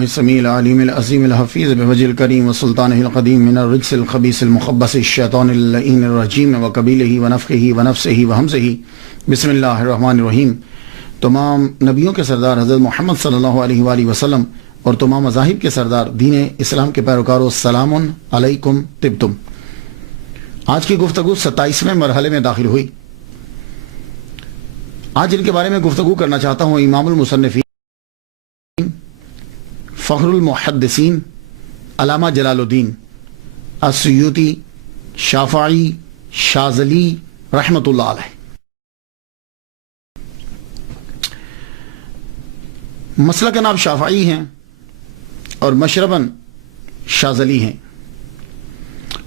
السمیع العلیم العظیم الحفیظ بوجہ الکریم وسلطانہ القدیم من الرجس الخبیث المخبث الشیطان اللعین الرجیم وقبیلہ ونفخہ ونفسہ وہمزہ بسم اللہ الرحمن الرحیم۔ تمام نبیوں کے سردار حضرت محمد صلی اللہ علیہ وآلہ وسلم اور تمام مذاہب کے سردار دین اسلام کے پیروکاروں، السلام علیکم طبتم۔ آج کی گفتگو 27ویں مرحلے میں داخل ہوئی۔ آج ان کے بارے میں گفتگو کرنا چاہتا ہوں امام المصنفین، فخر المحدثین، علامہ جلال الدین السیوطی شافعی شاذلی رحمۃ اللہ علیہ۔ مسلکن آپ شافعی ہیں اور مشرباً شاذلی ہیں،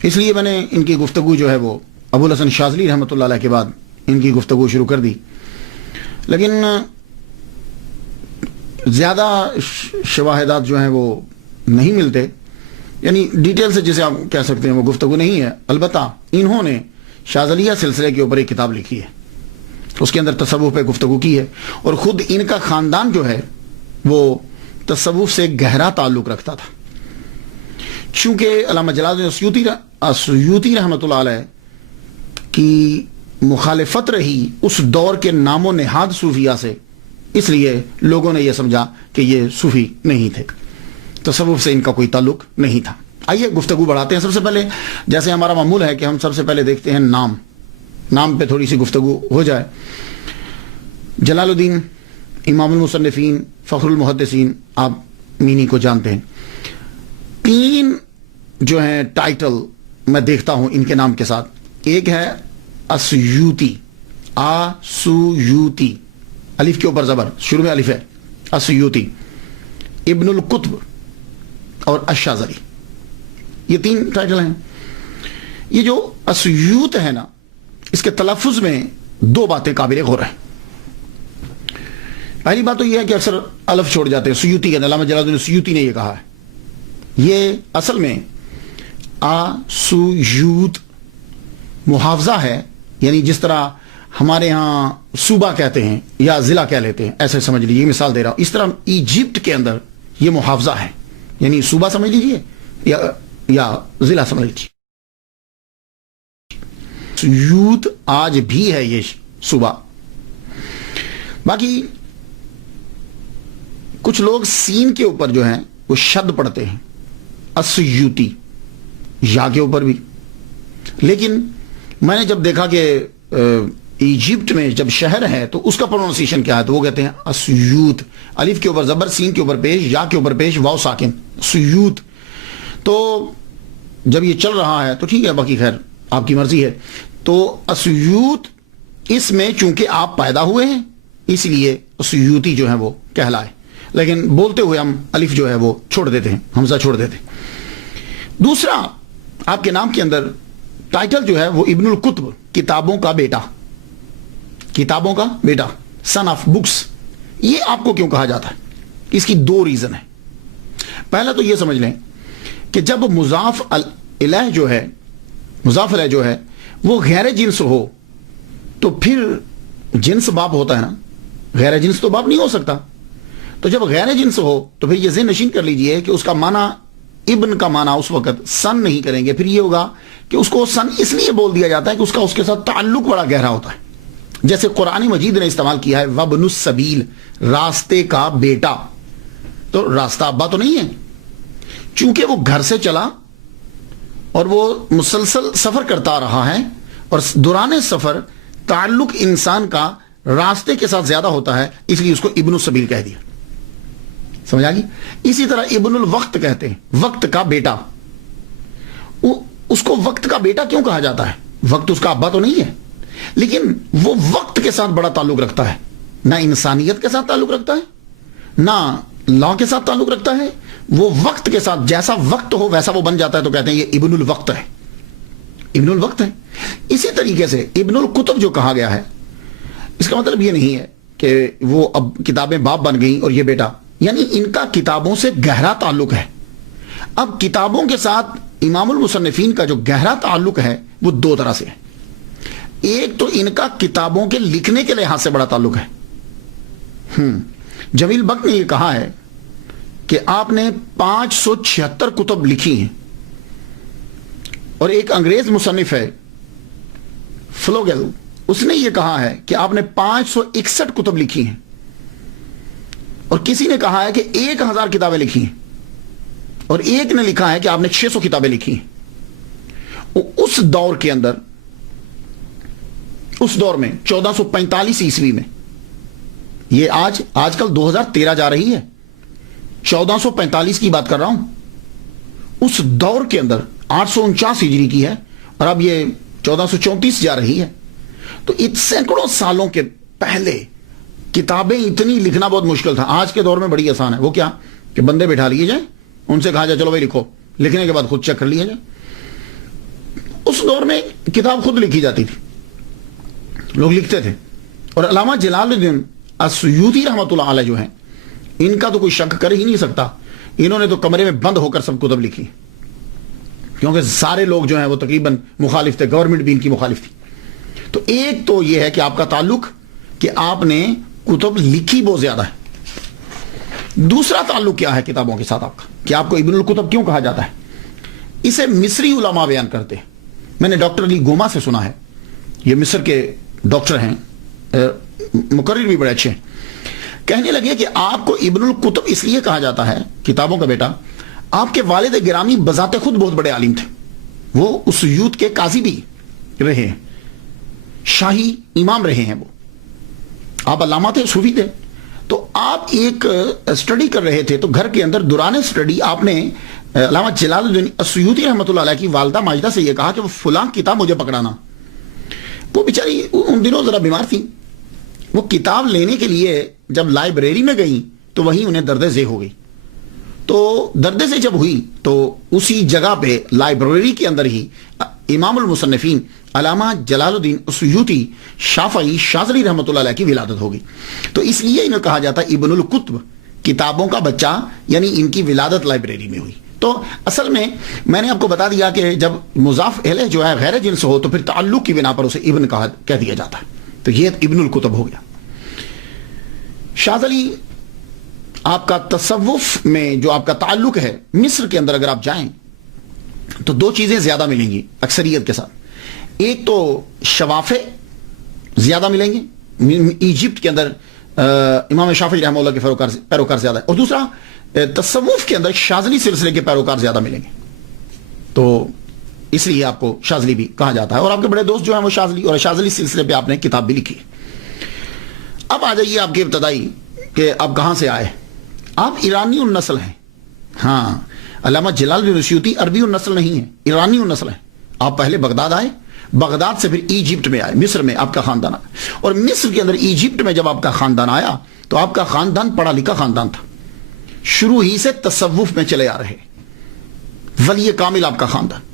اس لیے میں نے ان کی گفتگو جو ہے وہ ابو الحسن شاذلی رحمۃ اللہ علیہ کے بعد ان کی گفتگو شروع کر دی، لیکن زیادہ شواہدات جو ہیں وہ نہیں ملتے، یعنی ڈیٹیل سے جسے آپ کہہ سکتے ہیں وہ گفتگو نہیں ہے۔ البتہ انہوں نے شاذلیہ سلسلے کے اوپر ایک کتاب لکھی ہے، اس کے اندر تصوف پہ گفتگو کی ہے، اور خود ان کا خاندان جو ہے وہ تصوف سے گہرا تعلق رکھتا تھا۔ چونکہ علامہ جلال السیوطی رحمۃ اللہ علیہ کی مخالفت رہی اس دور کے نام و نہاد صوفیہ سے، اس لیے لوگوں نے یہ سمجھا کہ یہ صوفی نہیں تھے، تصوف سے ان کا کوئی تعلق نہیں تھا۔ آئیے گفتگو بڑھاتے ہیں۔ سب سے پہلے جیسے ہمارا معمول ہے کہ ہم سب سے پہلے دیکھتے ہیں نام پہ تھوڑی سی گفتگو ہو جائے۔ جلال الدین امام المصنفین فخر المحدثین، آپ مینی کو جانتے ہیں۔ 3 جو ہیں ٹائٹل میں دیکھتا ہوں ان کے نام کے ساتھ۔ ایک ہے السیوطی، آسویوتی، الف کے اوپر زبر، شروع میں الف ہے، السیوطی، ابن القطب اور الشاذلی، یہ 3 ٹائٹل ہیں۔ یہ جو السیوط ہے نا، اس کے تلفظ میں 2 باتیں قابل غور ہیں۔ پہلی بات تو یہ ہے کہ اکثر الف چھوڑ جاتے ہیں، سیوطی کا، علامہ جلال الدین سیوطی نے یہ کہا ہے۔ یہ اصل میں آسویوت محافظہ ہے، یعنی جس طرح ہمارے ہاں صوبہ کہتے ہیں یا ضلع کہہ لیتے ہیں، ایسے سمجھ لیجیے، مثال دے رہا ہوں۔ اس طرح ایجپٹ کے اندر یہ محافظہ ہے، یعنی صوبہ سمجھ لیجیے یا ضلع سمجھ لیجیے۔ سیوط آج بھی ہے یہ صوبہ۔ باقی کچھ لوگ سین کے اوپر جو ہیں وہ شد پڑھتے ہیں، السیوطی، یا کے اوپر بھی، لیکن میں نے جب دیکھا کہ ایجپٹ میں جب شہر ہے تو اس کا پروننسیشن کیا ہے، تو وہ کہتے ہیں السیوط، الف کے اوپر زبر، سین کے اوپر پیش، یا کے اوپر پیش، واو ساکن، سیوط۔ تو جب یہ چل رہا ہے تو ٹھیک ہے، باقی خیر آپ کی مرضی ہے۔ تو السیوط، اس میں چونکہ آپ پیدا ہوئے ہیں اس لیے السیوطی جو ہے وہ کہلائے، لیکن بولتے ہوئے ہم الف جو ہے وہ چھوڑ دیتے ہیں، حمزہ چھوڑ دیتے ہیں۔ دوسرا، آپ کے نام کے اندر ٹائٹل جو ہے وہ ابن القطب، کتابوں کا بیٹا، کتابوں کا بیٹا، سن آف بکس۔ یہ آپ کو کیوں کہا جاتا ہے؟ اس کی 2 ریزن ہیں۔ پہلا تو یہ سمجھ لیں کہ جب مضاف الیہ جو ہے وہ غیر جنس ہو تو پھر جنس باپ ہوتا ہے نا، غیر جنس تو باپ نہیں ہو سکتا۔ تو جب غیر جنس ہو تو پھر یہ ذہن نشین کر لیجئے کہ اس کا معنی، ابن کا معنی اس وقت سن نہیں کریں گے، پھر یہ ہوگا کہ اس کو سن اس لیے بول دیا جاتا ہے کہ اس کے ساتھ تعلق بڑا گہرا ہوتا ہے۔ جیسے قرآن مجید نے استعمال کیا ہے وابن السبیل، راستے کا بیٹا، تو راستہ ابا تو نہیں ہے، چونکہ وہ گھر سے چلا اور وہ مسلسل سفر کرتا رہا ہے، اور دوران سفر تعلق انسان کا راستے کے ساتھ زیادہ ہوتا ہے، اس لیے اس کو ابن السبیل کہہ دیا۔ سمجھ آ گئی؟ اسی طرح ابن الوقت کہتے ہیں، وقت کا بیٹا۔ اس کو وقت کا بیٹا کیوں کہا جاتا ہے؟ وقت اس کا ابا تو نہیں ہے، لیکن وہ وقت کے ساتھ بڑا تعلق رکھتا ہے، نہ انسانیت کے ساتھ تعلق رکھتا ہے، نہ لا کے ساتھ تعلق رکھتا ہے، وہ وقت کے ساتھ جیسا وقت ہو ویسا وہ بن جاتا ہے، تو کہتے ہیں یہ ابن الوقت ہے، ابن الوقت ہے۔ اسی طریقے سے ابن القطب جو کہا گیا ہے، اس کا مطلب یہ نہیں ہے کہ وہ اب کتابیں باپ بن گئیں اور یہ بیٹا، یعنی ان کا کتابوں سے گہرا تعلق ہے۔ اب کتابوں کے ساتھ امام المصنفین کا جو گہرا تعلق ہے وہ 2 طرح سے ہے۔ ایک تو ان کا کتابوں کے لکھنے کے لحاظ سے بڑا تعلق ہے۔ جمیل بخت نے یہ کہا ہے کہ آپ نے 576 کتب لکھی ہیں، اور ایک انگریز مصنف ہے فلوگل، اس نے یہ کہا ہے کہ آپ نے 561 کتب لکھی ہیں، اور کسی نے کہا ہے کہ 1000 کتابیں لکھی ہیں، اور ایک نے لکھا ہے کہ آپ نے 600 کتابیں لکھی ہیں۔ اس دور کے اندر، اس دور میں 1445 عیسوی میں، یہ آج کل 2013 جا رہی ہے، 1445 کی بات کر رہا ہوں، اس دور کے اندر 849 ہجری کی ہے، اور اب یہ 1434 جا رہی ہے۔ تو سینکڑوں سالوں کے پہلے کتابیں اتنی لکھنا بہت مشکل تھا۔ آج کے دور میں بڑی آسان ہے، وہ کیا کہ بندے بٹھا لیے جائیں، ان سے کہا جائے چلو بھائی لکھو، لکھنے کے بعد خود چیک کر لیا جائے۔ اس دور میں کتاب خود لکھی جاتی تھی، لوگ لکھتے تھے، اور علامہ جلال الدین السیوطی رحمۃ اللہ علیہ جو ہیں، ان کا تو کوئی شک کر ہی نہیں سکتا، انہوں نے تو کمرے میں بند ہو کر سب کتب لکھی، کیونکہ سارے لوگ جو ہیں وہ تقریباً مخالف تھے، گورنمنٹ بھی ان کی مخالف تھی۔ تو ایک تو یہ ہے کہ آپ کا تعلق کہ آپ نے کتب لکھی بہت زیادہ ہے۔ دوسرا تعلق کیا ہے کتابوں کے ساتھ آپ کا، کہ آپ کو ابن الکتب کیوں کہا جاتا ہے؟ اسے مصری علماء بیان کرتے ہیں۔ میں نے ڈاکٹر علی گوما سے سنا ہے، یہ مصر کے ڈاکٹر ہیں، مقرر بھی بڑے اچھے ہیں، کہنے لگے کہ آپ کو ابن الکتب اس لیے کہا جاتا ہے، کتابوں کا بیٹا، آپ کے والد گرامی بذات خود بہت بڑے عالم تھے، وہ اس یوت کے قاضی بھی رہے ہیں، شاہی امام رہے ہیں، وہ آپ علامہ تھے، صوفی تھے۔ تو آپ ایک اسٹڈی کر رہے تھے، تو گھر کے اندر دوران اسٹڈی آپ نے علامہ جلال الدین السیوطی رحمۃ اللہ علیہ کی والدہ ماجدہ سے یہ کہا کہ وہ فلاں کتاب مجھے پکڑانا۔ وہ بیچاری ان دنوں ذرا بیمار تھی، وہ کتاب لینے کے لیے جب لائبریری میں گئی تو وہیں انہیں درد ذیل ہو گئی۔ تو درد سے جب ہوئی تو اسی جگہ پہ لائبریری کے اندر ہی امام المصنفین علامہ جلال الدین السیوطی شافعی شاذلی رحمۃ اللہ علیہ کی ولادت ہوگی۔ تو اس لیے انہیں کہا جاتا ہے ابن الکتب، کتابوں کا بچہ، یعنی ان کی ولادت لائبریری میں ہوئی۔ تو اصل میں نے آپ کو بتا دیا کہ جب مضاف الیہ جو ہے غیر جنس ہو تو پھر تعلق کی بنا پر اسے ابن کہہ دیا جاتا ہے، تو یہ ابن الکتب ہو گیا۔ شاذلی آپ کا تصوف میں جو آپ کا تعلق ہے، مصر کے اندر اگر آپ جائیں تو دو چیزیں زیادہ ملیں گی اکثریت کے ساتھ۔ ایک تو شوافع زیادہ ملیں گے، ایجپٹ کے اندر امام شافعی رحمہ اللہ کے پیروکار زیادہ ہے، اور دوسرا تصوف کے اندر شاذلی سلسلے کے پیروکار زیادہ ملیں گے، تو اس لیے آپ کو شاذلی بھی کہا جاتا ہے۔ اور آپ کے بڑے دوست جو ہیں وہ شاذلی، اور شاذلی سلسلے پہ آپ نے کتاب بھی لکھی۔ اب آ جائیے آپ کی ابتدائی کہ آپ کہاں سے آئے۔ آپ ایرانی النسل ہیں۔ ہاں، علامہ جلال الدین السیوطی عربی النسل نہیں ہے، ایرانی النسل ہیں۔ آپ پہلے بغداد آئے، بغداد سے پھر ایجپٹ میں آئے، مصر میں آپ کا خاندان آیا، اور مصر کے اندر ایجپٹ میں جب آپ کا خاندان آیا تو آپ کا خاندان پڑھا لکھا خاندان تھا، شروع ہی سے تصوف میں چلے آ رہے، ولی کامل آپ کا خاندان۔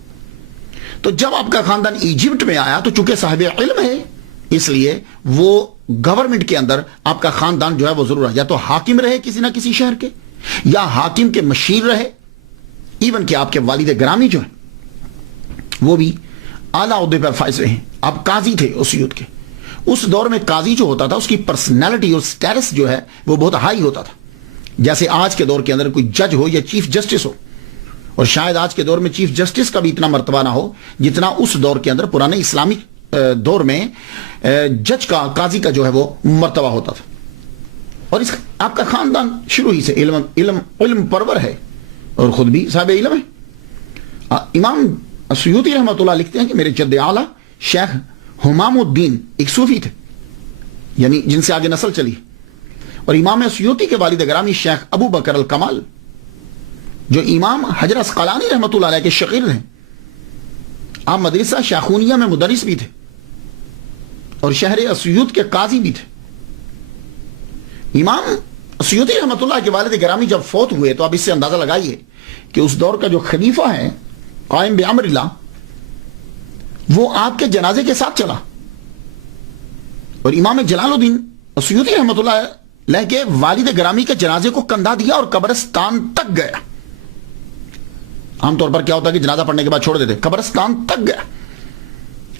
تو جب آپ کا خاندان ایجپٹ میں آیا تو چونکہ صاحب علم ہے، اس لیے وہ گورنمنٹ کے اندر آپ کا خاندان جو ہے وہ ضرور یا تو حاکم رہے کسی نہ کسی شہر کے، یا حاکم کے مشیر رہے، ایون کہ آپ کے والد گرامی جو ہیں وہ بھی اعلیٰ عہدے پر فائز رہے ہیں۔ آپ قاضی تھے اس یوتھ کے۔ اس دور میں قاضی جو ہوتا تھا اس کی پرسنالٹی اور سٹیٹس جو ہے وہ بہت ہائی ہوتا تھا، جیسے آج کے دور کے اندر کوئی جج ہو یا چیف جسٹس ہو، اور شاید آج کے دور میں چیف جسٹس کا بھی اتنا مرتبہ نہ ہو جتنا اس دور کے اندر پرانے اسلامی دور میں جج کا، قاضی کا جو ہے وہ مرتبہ ہوتا تھا۔ اور اس آپ کا خاندان شروع ہی سے علم پرور ہے، اور خود بھی صاحب علم ہے۔ امام السیوطی رحمۃ اللہ لکھتے ہیں کہ میرے جد اعلیٰ شیخ حمام الدین ایک صوفی تھے، یعنی جن سے آگے نسل چلی، اور امام السیوطی کے والد گرامی شیخ ابو بکر الکمال جو امام حجر عسقلانی رحمۃ اللہ علیہ کے شاگرد ہیں، آپ مدرسہ شاخونیہ میں مدرس بھی تھے اور شہر اسیوط کے قاضی بھی تھے۔ امام السیوطی رحمۃ اللہ کے والد گرامی جب فوت ہوئے تو آپ اس سے اندازہ لگائیے کہ اس دور کا جو خلیفہ ہے قائم بامر اللہ، وہ آپ کے جنازے کے ساتھ چلا، اور امام جلال الدین السیوطی رحمۃ اللہ علیہ کے والد گرامی کے جنازے کو کندھا دیا اور قبرستان تک گیا۔ عام طور پر کیا ہوتا ہے کہ جنازہ پڑھنے کے بعد چھوڑ دیتے، قبرستان تک گیا۔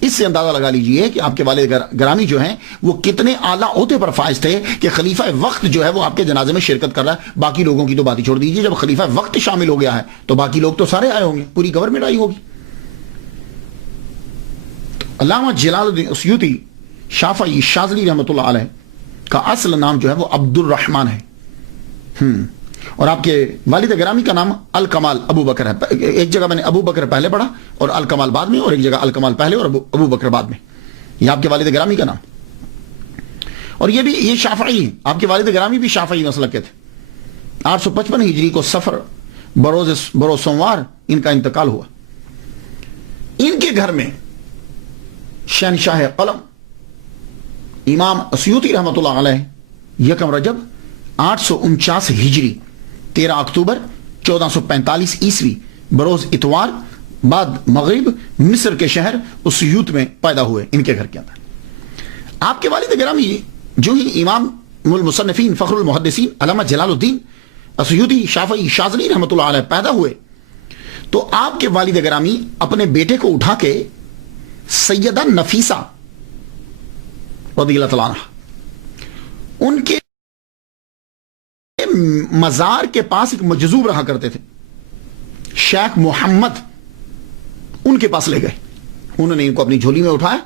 اس سے اندازہ لگا لیجئے کہ آپ کے والد گرامی جو ہیں وہ کتنے اعلیٰ عہدے پر فائز تھے کہ خلیفہ وقت جو ہے وہ آپ کے جنازے میں شرکت کر رہا ہے. باقی لوگوں کی تو بات ہی چھوڑ دیجئے, جب خلیفہ وقت شامل ہو گیا ہے تو باقی لوگ تو سارے آئے ہوں گے, پوری گورنمنٹ آئی ہوگی. علامہ جلال الدین اسیوطی شافعی شاذلی رحمۃ اللہ علیہ کا اصل نام جو ہے وہ عبد الرحمن ہے, اور آپ کے والد گرامی کا نام الکمال ابو بکر ہے. ایک جگہ میں نے ابو بکر پہلے پڑھا اور الکمال بعد میں, اور ایک جگہ الکمال پہلے اور ابو بکر بعد میں. یہ آپ کے والد گرامی کا نام. اور یہ شافعی ہیں, آپ کے والد گرامی بھی شافعی مسلک کے تھے. 855 ہجری کو سفر بروز سوموار ان کا انتقال ہوا. ان کے گھر میں شہنشاہ قلم امام اسیوطی رحمۃ اللہ علیہ 1 رجب 849 ہجری 13 اکتوبر 1445 عیسوی بروز اتوار بعد مغرب مصر کے شہر اسیوط میں پیدا ہوئے. ان کے گھر کے اندر آپ کے والد گرامی جو ہی امام المصنفین فخر المحدثین علامہ جلال الدین اسیوطی شافعی شاذلی رحمۃ اللہ علیہ پیدا ہوئے تو آپ کے والد گرامی اپنے بیٹے کو اٹھا کے سیدہ نفیسہ رضی اللہ تعالیٰ عنہ ان کے مزار کے پاس ایک مجذوب رہا کرتے تھے شیخ محمد, ان کے پاس لے گئے. انہوں نے ان کو اپنی جھولی میں اٹھایا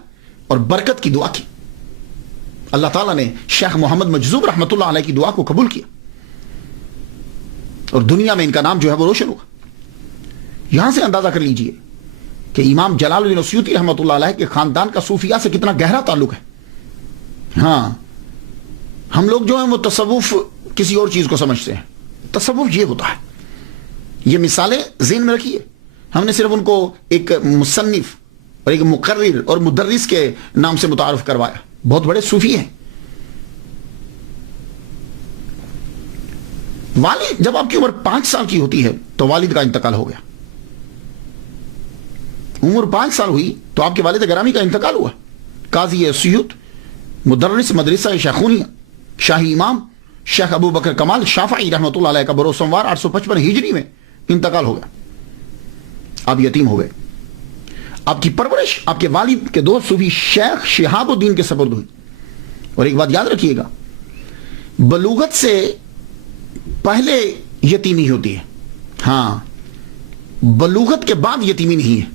اور برکت کی دعا کی. اللہ تعالیٰ نے شیخ محمد مجذوب رحمۃ اللہ علیہ کی دعا کو قبول کیا اور دنیا میں ان کا نام جو ہے وہ روشن ہوا. یہاں سے اندازہ کر لیجئے کہ امام جلال الدین اسیوطی رحمۃ اللہ علیہ کے خاندان کا صوفیہ سے کتنا گہرا تعلق ہے. ہاں, ہم لوگ جو ہیں وہ تصوف کسی اور چیز کو سمجھتے ہیں. تصوف یہ ہوتا ہے. یہ مثالیں ذہن میں رکھیے. ہم نے صرف ان کو ایک مصنف اور ایک مقرر اور مدرس کے نام سے متعارف کروایا. بہت بڑے صوفی ہیں. والد جب آپ کی عمر 5 سال کی ہوتی ہے تو والد کا انتقال ہو گیا. عمر 5 سال ہوئی تو آپ کے والد گرامی کا انتقال ہوا. قاضی اسیوط مدرس مدرسہ شیخونیہ شاہی امام شیخ ابو بکر کمال شافعی رحمۃ اللہ علیہ کا بروز سوموار 855 ہجری میں انتقال ہو گیا. آپ یتیم ہو گئے. آپ کی پرورش آپ کے والد کے دوست صوفی شیخ شہاب الدین کے سپرد ہوئی. اور ایک بات یاد رکھیے گا, بلوغت سے پہلے یتیمی ہوتی ہے. ہاں, بلوغت کے بعد یتیمی نہیں ہے.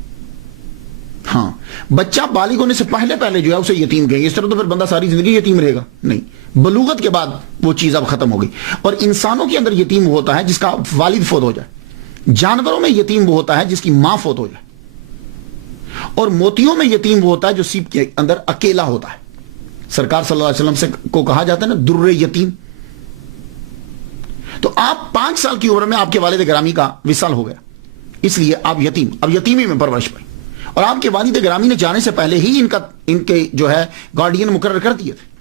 ہاں, بچہ بالغ ہونے سے پہلے جو ہے اسے یتیم کہیں گے. اس طرح تو پھر بندہ ساری زندگی یتیم رہے گا. نہیں, بلوغت کے بعد وہ چیز اب ختم ہو گئی. اور انسانوں کے اندر یتیم وہ ہوتا ہے جس کا والد فوت ہو جائے. جانوروں میں یتیم وہ ہوتا ہے جس کی ماں فوت ہو جائے. اور موتیوں میں یتیم وہ ہوتا ہے جو سیپ کے اندر اکیلا ہوتا ہے. سرکار صلی اللہ علیہ وسلم سے کو کہا جاتا ہے نا در یتیم. تو آپ 5 سال کی عمر میں آپ کے والد گرامی کا وصال ہو گیا, اس لیے آپ یتیم, اب یتیمی میں پرورش پائی. اور آپ کے والد گرامی نے جانے سے پہلے ہی ان کے جو ہے گارڈین مقرر کر دیے تھے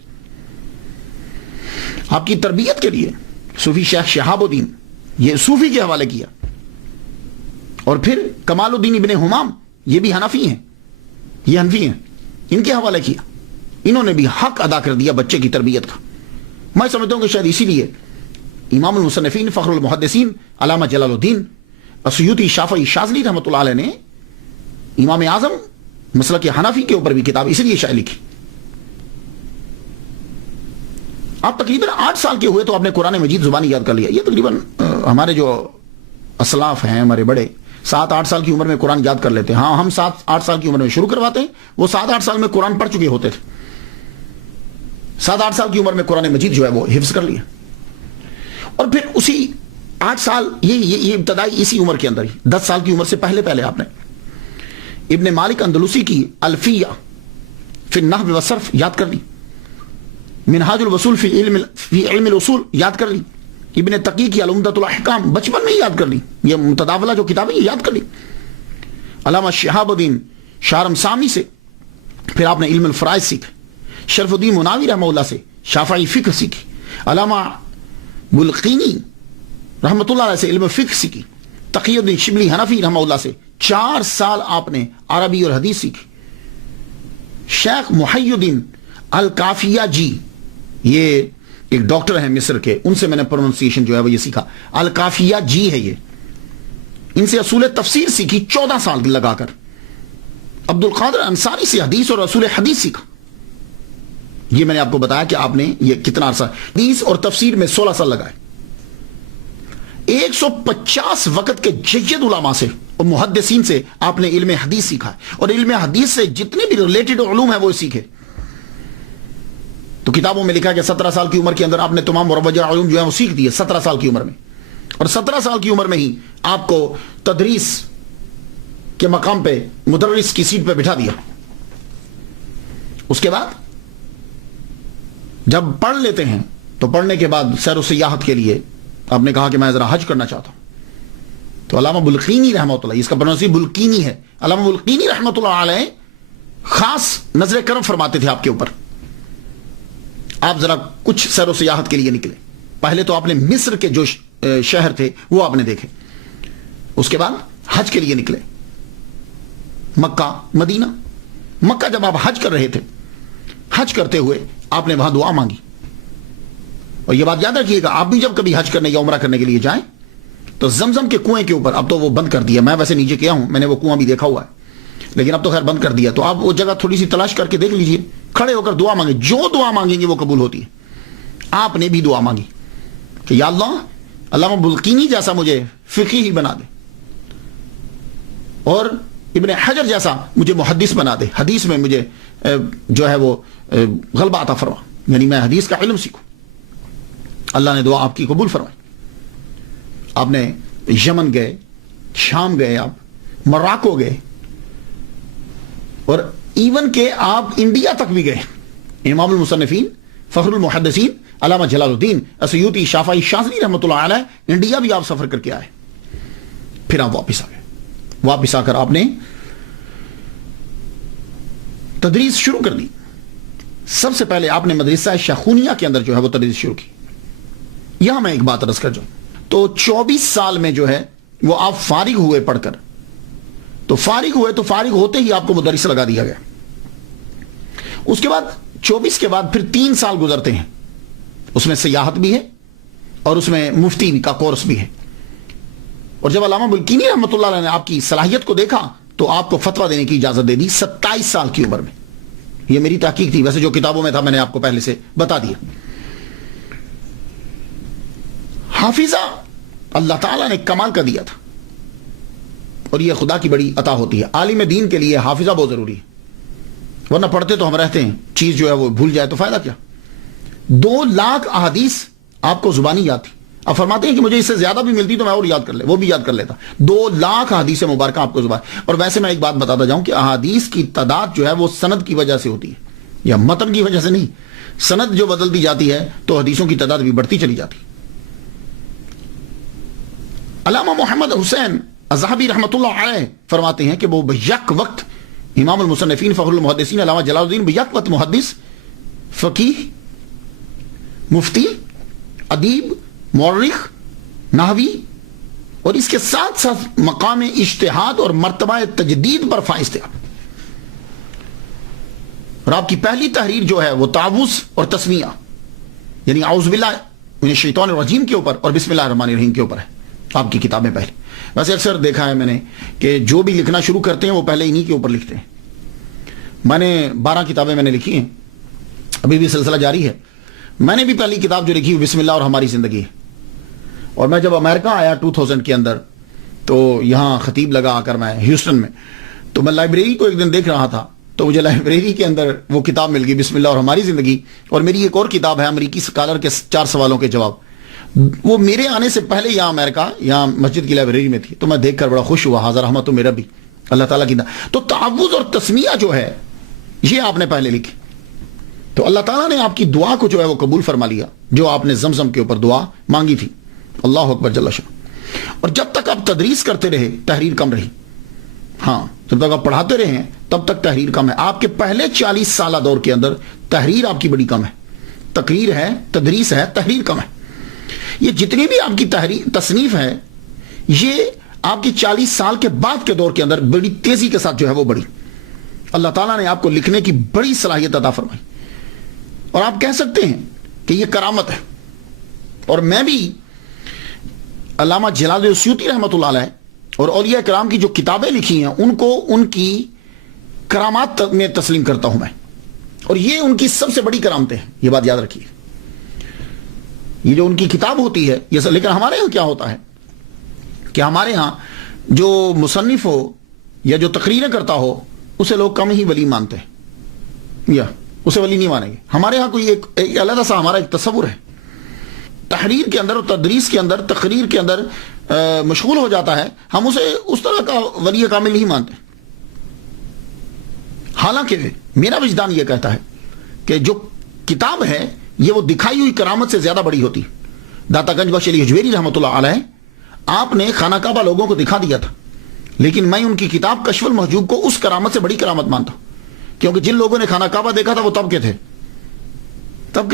آپ کی تربیت کے لیے. صوفی شیخ شہاب الدین یہ صوفی کے حوالے کیا. اور پھر کمال الدین ابن حمام یہ بھی حنفی ہیں, یہ حنفی ہیں, ان کے حوالے کیا. انہوں نے بھی حق ادا کر دیا بچے کی تربیت کا. میں سمجھتا ہوں کہ شاید اسی لیے امام المصنفین فخر المحدثین علامہ جلال الدین اسیوطی شافعی شاذلی رحمۃ اللہ علیہ نے امام اعظم مسلک حنفی کے اوپر بھی کتاب اس لیے شائع لکھی. آپ تقریباً 8 سال کے ہوئے تو آپ نے قرآن مجید زبانی یاد کر لیا. یہ تقریباً ہمارے جو اسلاف ہیں ہمارے بڑے 7-8 سال کی عمر میں قرآن یاد کر لیتے ہیں. ہاں, ہم 7-8 سال کی عمر میں شروع کرواتے ہیں, وہ 7-8 سال میں قرآن پڑھ چکے ہوتے تھے. 7-8 سال کی عمر میں قرآن مجید جو ہے وہ حفظ کر لیا. اور پھر اسی 8 سال یہ ابتدائی اسی عمر کے اندر ہی 10 سال کی عمر سے پہلے آپ نے ابن مالک اندلسی کی الفیہ فی النحو والصرف یاد کر لی. منہاج الوصول فی علم الاصول یاد کر لی. ابن تقی کی العمدۃ الاحکام بچپن میں ہی یاد کر لی. یہ متداولہ جو کتابیں یاد کر لی. علامہ شہاب الدین شارمسامی سے پھر آپ نے علم الفرائض سیکھا. شرف الدین مناوی رحمہ اللہ سے شافعی فقہ سیکھی. علامہ بلقینی رحمۃ اللہ علیہ سے علم فقہ سیکھی. تقی الدین شبلی حنفی رحمہ اللہ سے 4 سال آپ نے عربی اور حدیث سیکھی. شیخ محی الدین الکافیہ جی یہ ایک ڈاکٹر ہیں مصر کے, ان سے میں نے پروننسیشن جو ہے وہ یہ سیکھا. الکافیہ جی ہے یہ, ان سے اصول تفسیر سیکھی 14 سال لگا کر. عبد القادر انصاری سے حدیث اور رسول حدیث سیکھا. یہ میں نے آپ کو بتایا کہ آپ نے یہ کتنا عرصہ حدیث اور تفسیر میں 16 سال لگائے. 150 وقت کے جید علماء سے اور محدثین سے آپ نے علم حدیث سیکھا ہے, اور علم حدیث سے جتنے بھی ریلیٹڈ علوم ہیں وہ سیکھے. تو کتابوں میں لکھا کہ 17 سال کی عمر کے اندر آپ نے تمام مروجہ علوم جو ہیں وہ سیکھ دیے 17 سال کی عمر میں, اور 17 سال کی عمر میں ہی آپ کو تدریس کے مقام پہ مدرس کی سیٹ پہ بٹھا دیا. اس کے بعد جب پڑھ لیتے ہیں تو پڑھنے کے بعد سیر و سیاحت کے لیے آپ نے کہا کہ میں ذرا حج کرنا چاہتا ہوں. تو علامہ بلقینی رحمۃ اللہ, اس کا پروننسی بلقینی ہے, علامہ بلقینی رحمۃ اللہ علیہ خاص نظر کرم فرماتے تھے آپ کے اوپر. آپ ذرا کچھ سیر و سیاحت کے لیے نکلے. پہلے تو آپ نے مصر کے جو شہر تھے وہ آپ نے دیکھے, اس کے بعد حج کے لیے نکلے. مکہ مدینہ. مکہ جب آپ حج کر رہے تھے, حج کرتے ہوئے آپ نے وہاں دعا مانگی. اور یہ بات یاد رکھیے گا, آپ بھی جب کبھی حج کرنے یا عمرہ کرنے کے لیے جائیں تو زمزم کے کنویں کے اوپر, اب تو وہ بند کر دیا, میں ویسے نیچے کیا ہوں, میں نے وہ کنواں بھی دیکھا ہوا ہے, لیکن اب تو خیر بند کر دیا. تو آپ وہ جگہ تھوڑی سی تلاش کر کے دیکھ لیجئے, کھڑے ہو کر دعا مانگے. جو دعا مانگیں گے وہ قبول ہوتی ہے. آپ نے بھی دعا مانگی کہ یا اللہ, علامہ بلقینی جیسا مجھے فقیہ ہی بنا دے, اور ابن حجر جیسا مجھے محدث بنا دے, حدیث میں مجھے جو ہے وہ غلبہ عطا فرما, یعنی میں حدیث کا علم سیکھوں. اللہ نے دعا آپ کی قبول فرمائی. آپ نے یمن گئے, شام گئے, آپ موراکو گئے, اور ایون کہ آپ انڈیا تک بھی گئے. امام المصنفین فخر المحدثین علامہ جلال الدین السیوطی شافعی شاذلی رحمۃ اللہ علیہ انڈیا بھی آپ سفر کر کے آئے. پھر آپ واپس آ گئے. واپس آ کر آپ نے تدریس شروع کر دی. سب سے پہلے آپ نے مدرسہ شیخونیہ کے اندر جو ہے وہ تدریس شروع کی. یہاں میں ایک بات عرض کر جاؤں تو 24 سال میں جو ہے وہ آپ فارغ ہوئے پڑھ کر, تو فارغ ہوئے تو فارغ ہوتے ہی آپ کو مدرسہ لگا دیا گیا. اس کے بعد 24 کے بعد پھر 3 سال گزرتے ہیں, اس میں سیاحت بھی ہے اور اس میں مفتی کا کورس بھی ہے. اور جب علامہ بلقینی رحمۃ اللہ علیہ نے آپ کی صلاحیت کو دیکھا تو آپ کو فتویٰ دینے کی اجازت دے دی 27 سال کی عمر میں. یہ میری تحقیق تھی, ویسے جو کتابوں میں تھا میں نے آپ کو پہلے سے بتا دیا. حافظہ اللہ تعالیٰ نے کمال کا دیا تھا, اور یہ خدا کی بڑی عطا ہوتی ہے. عالم دین کے لیے حافظہ بہت ضروری ہے, ورنہ پڑھتے تو ہم رہتے ہیں, چیز جو ہے وہ بھول جائے تو فائدہ کیا. 2 لاکھ احادیث آپ کو زبانی یاد تھی. اب فرماتے ہیں کہ مجھے اس سے زیادہ بھی ملتی تو میں اور یاد کر لے, وہ بھی یاد کر لیتا. 2 لاکھ احادیث مبارکہ آپ کو زبان. اور ویسے میں ایک بات بتاتا جاؤں کہ احادیث کی تعداد جو ہے وہ سند کی وجہ سے ہوتی ہے, یا متن کی وجہ سے نہیں. سند جو بدلتی جاتی ہے تو حدیثوں کی تعداد بھی بڑھتی چلی جاتی. علامہ محمد حسین الذہبی رحمۃ اللہ علیہ فرماتے ہیں کہ وہ بیک وقت امام المصنفین فخر المحدثین علامہ جلال الدین بیک وقت محدث, فقیہ, مفتی, ادیب, مورخ, نحوی, اور اس کے ساتھ ساتھ مقام اجتہاد اور مرتبہ تجدید پر فائز تھے. اور آپ کی پہلی تحریر جو ہے وہ تعوذ اور تسمیہ, یعنی اعوذ باللہ من الشیطان الرجیم کے اوپر اور بسم اللہ الرحمن الرحیم کے اوپر ہے آپ کی کتابیں پہلے. ویسے اکثر دیکھا ہے میں نے کہ جو بھی لکھنا شروع کرتے ہیں وہ پہلے انہی کے اوپر لکھتے ہیں. میں نے 12 کتابیں میں نے لکھی ہیں, ابھی بھی سلسلہ جاری ہے. میں نے بھی پہلی کتاب جو لکھی بسم اللہ اور ہماری زندگی ہے. اور میں جب امریکہ آیا 2000 کے اندر تو یہاں خطیب لگا آ کر میں ہیوسٹن میں, تو میں لائبریری کو ایک دن دیکھ رہا تھا تو مجھے لائبریری کے اندر وہ کتاب مل گئی بسم اللہ اور ہماری زندگی. اور میری ایک اور کتاب ہے امریکی اسکالر کے 4 سوالوں کے جواب, وہ میرے آنے سے پہلے یہاں امریکہ یہاں مسجد کی لائبریری میں تھی. تو میں دیکھ کر بڑا خوش ہوا, حاضر رحمت تو میرا بھی اللہ تعالیٰ کی. تو تعوذ اور تسمیہ جو ہے یہ آپ نے پہلے لکھی, تو اللہ تعالیٰ نے آپ کی دعا کو جو ہے وہ قبول فرما لیا جو آپ نے زمزم کے اوپر دعا مانگی تھی. اللہ اکبر جل شان. اور جب تک آپ تدریس کرتے رہے تحریر کم رہی. ہاں, جب تک آپ پڑھاتے رہے ہیں تب تک تحریر کم ہے. آپ کے پہلے 40 سالہ دور کے اندر تحریر آپ کی بڑی کم ہے. تقریر ہے, تدریس ہے, تحریر کم ہے. یہ جتنی بھی آپ کی تحریر تصنیف ہے یہ آپ کی 40 سال کے بعد کے دور کے اندر بڑی تیزی کے ساتھ جو ہے وہ بڑی. اللہ تعالیٰ نے آپ کو لکھنے کی بڑی صلاحیت عطا فرمائی, اور آپ کہہ سکتے ہیں کہ یہ کرامت ہے. اور میں بھی علامہ جلال السیوطی رحمۃ اللہ علیہ اور اولیاء کرام کی جو کتابیں لکھی ہیں ان کو ان کی کرامات میں تسلیم کرتا ہوں میں، اور یہ ان کی سب سے بڑی کرامتیں ہیں، یہ بات یاد رکھیے. یہ جو ان کی کتاب ہوتی ہے یہ لیکن ہمارے ہاں کیا ہوتا ہے کہ ہمارے ہاں جو مصنف ہو یا جو تقریریں کرتا ہو اسے لوگ کم ہی ولی مانتے ہیں، یا اسے ولی نہیں مانیں گے. ہمارے ہاں کوئی ایک علیحدہ سا ہمارا ایک تصور ہے، تحریر کے اندر اور تدریس کے اندر، تقریر کے اندر مشغول ہو جاتا ہے، ہم اسے اس طرح کا ولی کامل نہیں مانتے. حالانکہ میرا وجدان یہ کہتا ہے کہ جو کتاب ہے یہ وہ دکھائی ہوئی کرامت سے زیادہ بڑی ہوتی. داتا گنج بخش علی حجویری رحمۃ اللہ علیہ، آپ نے خانہ کعبہ لوگوں کو دکھا دیا تھا، لیکن میں ان کی کتاب کشف المحجوب کو اس کرامت سے بڑی کرامت مانتا ہوں، کیونکہ جن لوگوں نے خانہ کعبہ دیکھا تھا وہ تب کے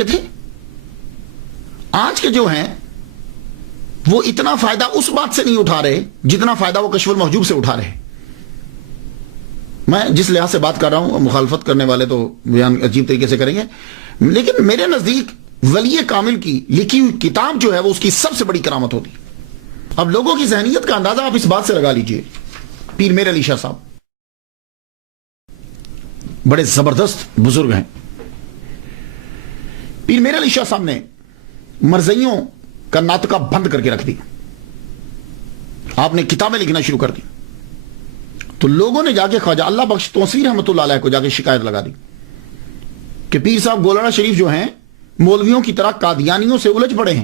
تھے. آج کے جو ہیں وہ اتنا فائدہ اس بات سے نہیں اٹھا رہے جتنا فائدہ وہ کشف المحجوب سے اٹھا رہے. میں جس لحاظ سے بات کر رہا ہوں، مخالفت کرنے والے تو بیان عجیب طریقے سے کریں گے، لیکن میرے نزدیک ولی کامل کی لکھی ہوئی کتاب جو ہے وہ اس کی سب سے بڑی کرامت ہوتی. اب لوگوں کی ذہنیت کا اندازہ آپ اس بات سے لگا لیجئے. پیر میر علی شاہ صاحب بڑے زبردست بزرگ ہیں. پیر میر علی شاہ صاحب نے مرزائیوں کا ناطقہ بند کر کے رکھ دی. آپ نے کتابیں لکھنا شروع کر دی تو لوگوں نے جا کے خواجہ اللہ بخش توسیع رحمۃ اللہ علیہ کو جا کے شکایت لگا دی کہ پیر صاحب گولڑا شریف جو ہیں مولویوں کی طرح قادیانیوں سے الجھ پڑے ہیں،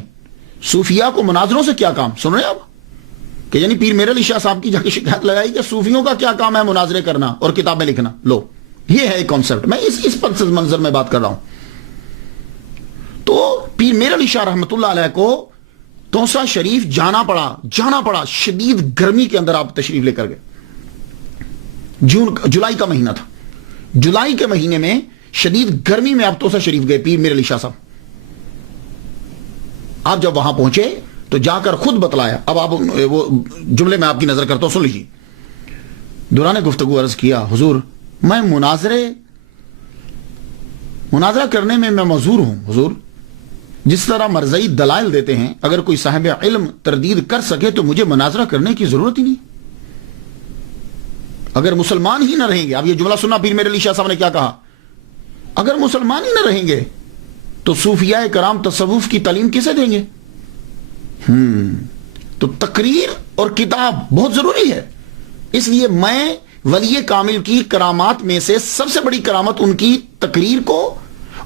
صوفیاء کو مناظروں سے کیا کام. سن رہے ہیں آپ کہ یعنی پیر میر علی شاہ صاحب کی جا کے شکایت لگائی کہ صوفیوں کا کیا کام ہے مناظرے کرنا اور کتابیں لکھنا. لو یہ ہے ایک کانسیپٹ. میں اس پس منظر میں بات کر رہا ہوں. تو پیر میر علی شاہ رحمۃ اللہ علیہ کو توسا شریف جانا پڑا. شدید گرمی کے اندر آپ تشریف لے کر گئے. جولائی کا مہینہ تھا. جولائی کے مہینے میں شدید گرمی میں آپ توسا شریف گئے پیر میر علی شاہ صاحب. آپ جب وہاں پہنچے تو جا کر خود بتلایا. اب آپ وہ جملے میں آپ کی نظر کرتا ہوں، سن لیجیے. دوران گفتگو عرض کیا، حضور میں مناظرہ کرنے میں معذور ہوں. حضور جس طرح مرزائی دلائل دیتے ہیں، اگر کوئی صاحب علم تردید کر سکے تو مجھے مناظرہ کرنے کی ضرورت ہی نہیں. اگر مسلمان ہی نہ رہیں گے، اب یہ جملہ سننا پیر میر علی شاہ صاحب نے کیا کہا، اگر مسلمان ہی نہ رہیں گے تو صوفیاء کرام تصوف کی تعلیم کسے دیں گے؟ تو تقریر اور کتاب بہت ضروری ہے. اس لیے میں ولی کامل کی کرامات میں سے سب سے بڑی کرامت ان کی تقریر کو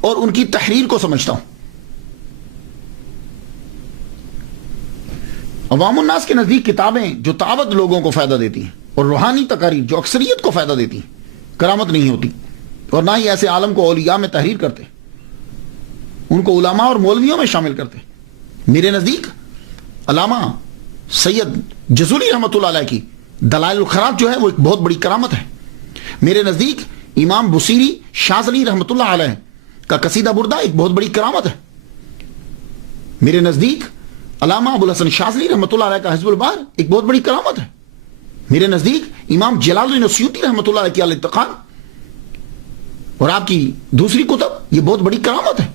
اور ان کی تحریر کو سمجھتا ہوں. عوام الناس کے نزدیک کتابیں جو تعبد لوگوں کو فائدہ دیتی ہیں اور روحانی تقاریر جو اکثریت کو فائدہ دیتی ہیں کرامت نہیں ہوتی، اور نہ ہی ایسے عالم کو اولیاء میں تحریر کرتے، ان کو علماء اور مولویوں میں شامل کرتے. میرے نزدیک علامہ سید جزولی رحمۃ اللہ علیہ کی دلائل الخراج جو ہے وہ ایک بہت بڑی کرامت ہے. میرے نزدیک امام بصیری شاذلی رحمۃ اللہ علیہ کا قصیدہ بردہ ایک بہت بڑی کرامت ہے. میرے نزدیک علامہ ابو الحسن شاذلی رحمۃ اللہ علیہ کا حزب البار ایک بہت بڑی کرامت ہے. میرے نزدیک امام جلال الدین السیوطی رحمۃ اللہ علیہ کی الاتقان اور آپ کی دوسری کتب یہ بہت بڑی کرامت ہے.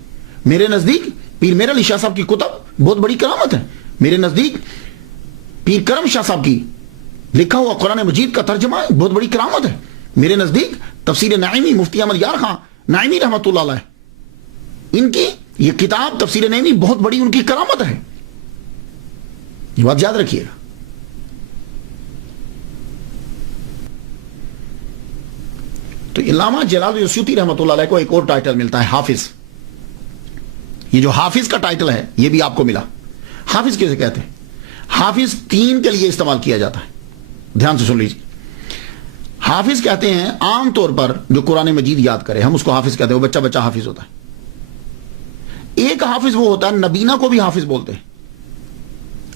میرے نزدیک پیر میر علی شاہ صاحب کی کتب بہت بڑی کرامت ہے. میرے نزدیک پیر کرم شاہ صاحب کی لکھا ہوا قرآن مجید کا ترجمہ بہت بڑی کرامت ہے. میرے نزدیک تفسیر نعیمی مفتی احمد یار خان نعیمی رحمۃ اللہ علیہ ان کی یہ کتاب تفسیر نعیمی بہت بڑی ان کی کرامت ہے. یہ بات یاد رکھیے گا. تو علامہ جلال السیوطی رحمۃ اللہ علیہ کو ایک اور ٹائٹل ملتا ہے حافظ. یہ جو حافظ کا ٹائٹل ہے یہ بھی آپ کو ملا. حافظ کیسے کہتے ہیں؟ حافظ تین کے لیے استعمال کیا جاتا ہے، دھیان سے سن لیجیے. حافظ کہتے ہیں عام طور پر جو قرآن مجید یاد کرے ہم اس کو حافظ کہتے ہیں، وہ بچہ حافظ ہوتا ہے. ایک حافظ وہ ہوتا ہے نبینا کو بھی حافظ بولتے ہیں.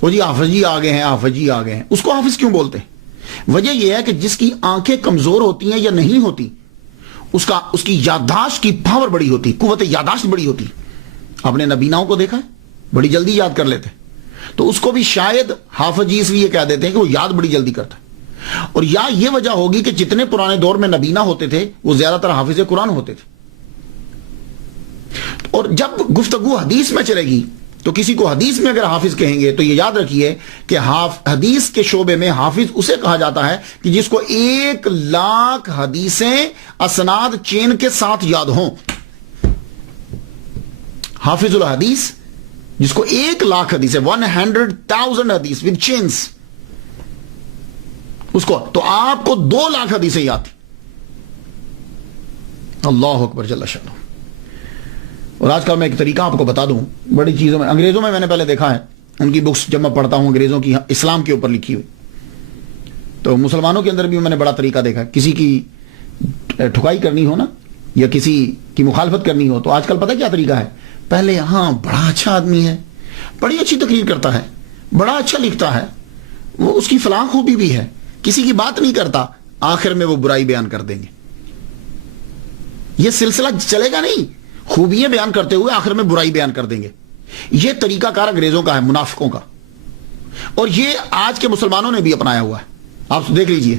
وہ جی حافظ جی آ گئے ہیں، حافظ جی آ گئے ہیں. اس کو حافظ کیوں بولتے ہیں؟ وجہ یہ ہے کہ جس کی آنکھیں کمزور ہوتی ہیں یا نہیں ہوتی اس کی یادداشت کی پاور بڑی ہوتی، قوت یادداشت بڑی ہوتی. آپ نے نبیناؤں کو دیکھا ہے بڑی جلدی یاد کر لیتے، تو اس کو بھی شاید حافظ جی اس لیے کہہ دیتے ہیں کہ وہ یاد بڑی جلدی کرتا ہے. اور یا یہ وجہ ہوگی کہ جتنے پرانے دور میں نبینا ہوتے تھے وہ زیادہ تر حافظ قرآن ہوتے تھے. اور جب گفتگو حدیث میں چلے گی تو کسی کو حدیث میں اگر حافظ کہیں گے تو یہ یاد رکھیے کہ حدیث کے شعبے میں حافظ اسے کہا جاتا ہے کہ جس کو 1,00,000 حدیثیں اسناد چین کے ساتھ یاد ہوں. حافظ الحدیث جس کو 1,00,000 حدیثیں 100,000 حدیث ود چینز اس کو. تو آپ کو 2,00,000 حدیثیں یاد تھی. اللہ اکبر جل شانہ. اور آج کل میں ایک طریقہ آپ کو بتا دوں, بڑی چیزوں میں انگریزوں میں نے پہلے دیکھا ہے, ان کی بکس جب میں پڑھتا ہوں انگریزوں کی اسلام کے اوپر لکھی ہوئی, تو مسلمانوں کے اندر بھی میں نے بڑا طریقہ دیکھا. کسی کی ٹھکائی کرنی ہو نا یا کسی کی مخالفت کرنی ہو تو آج کل پتہ کیا طریقہ ہے, پہلے ہاں بڑا اچھا آدمی ہے, بڑی اچھی تقریر کرتا ہے, بڑا اچھا لکھتا ہے, وہ اس کی فلاں خوبی بھی ہے, کسی کی بات نہیں کرتا, آخر میں وہ برائی بیان کر دیں گے. یہ سلسلہ چلے گا نہیں, خوبیاں بیان کرتے ہوئے آخر میں برائی بیان کر دیں گے. یہ طریقہ کار انگریزوں کا ہے, منافقوں کا, اور یہ آج کے مسلمانوں نے بھی اپنایا ہوا ہے. آپ دیکھ لیجئے,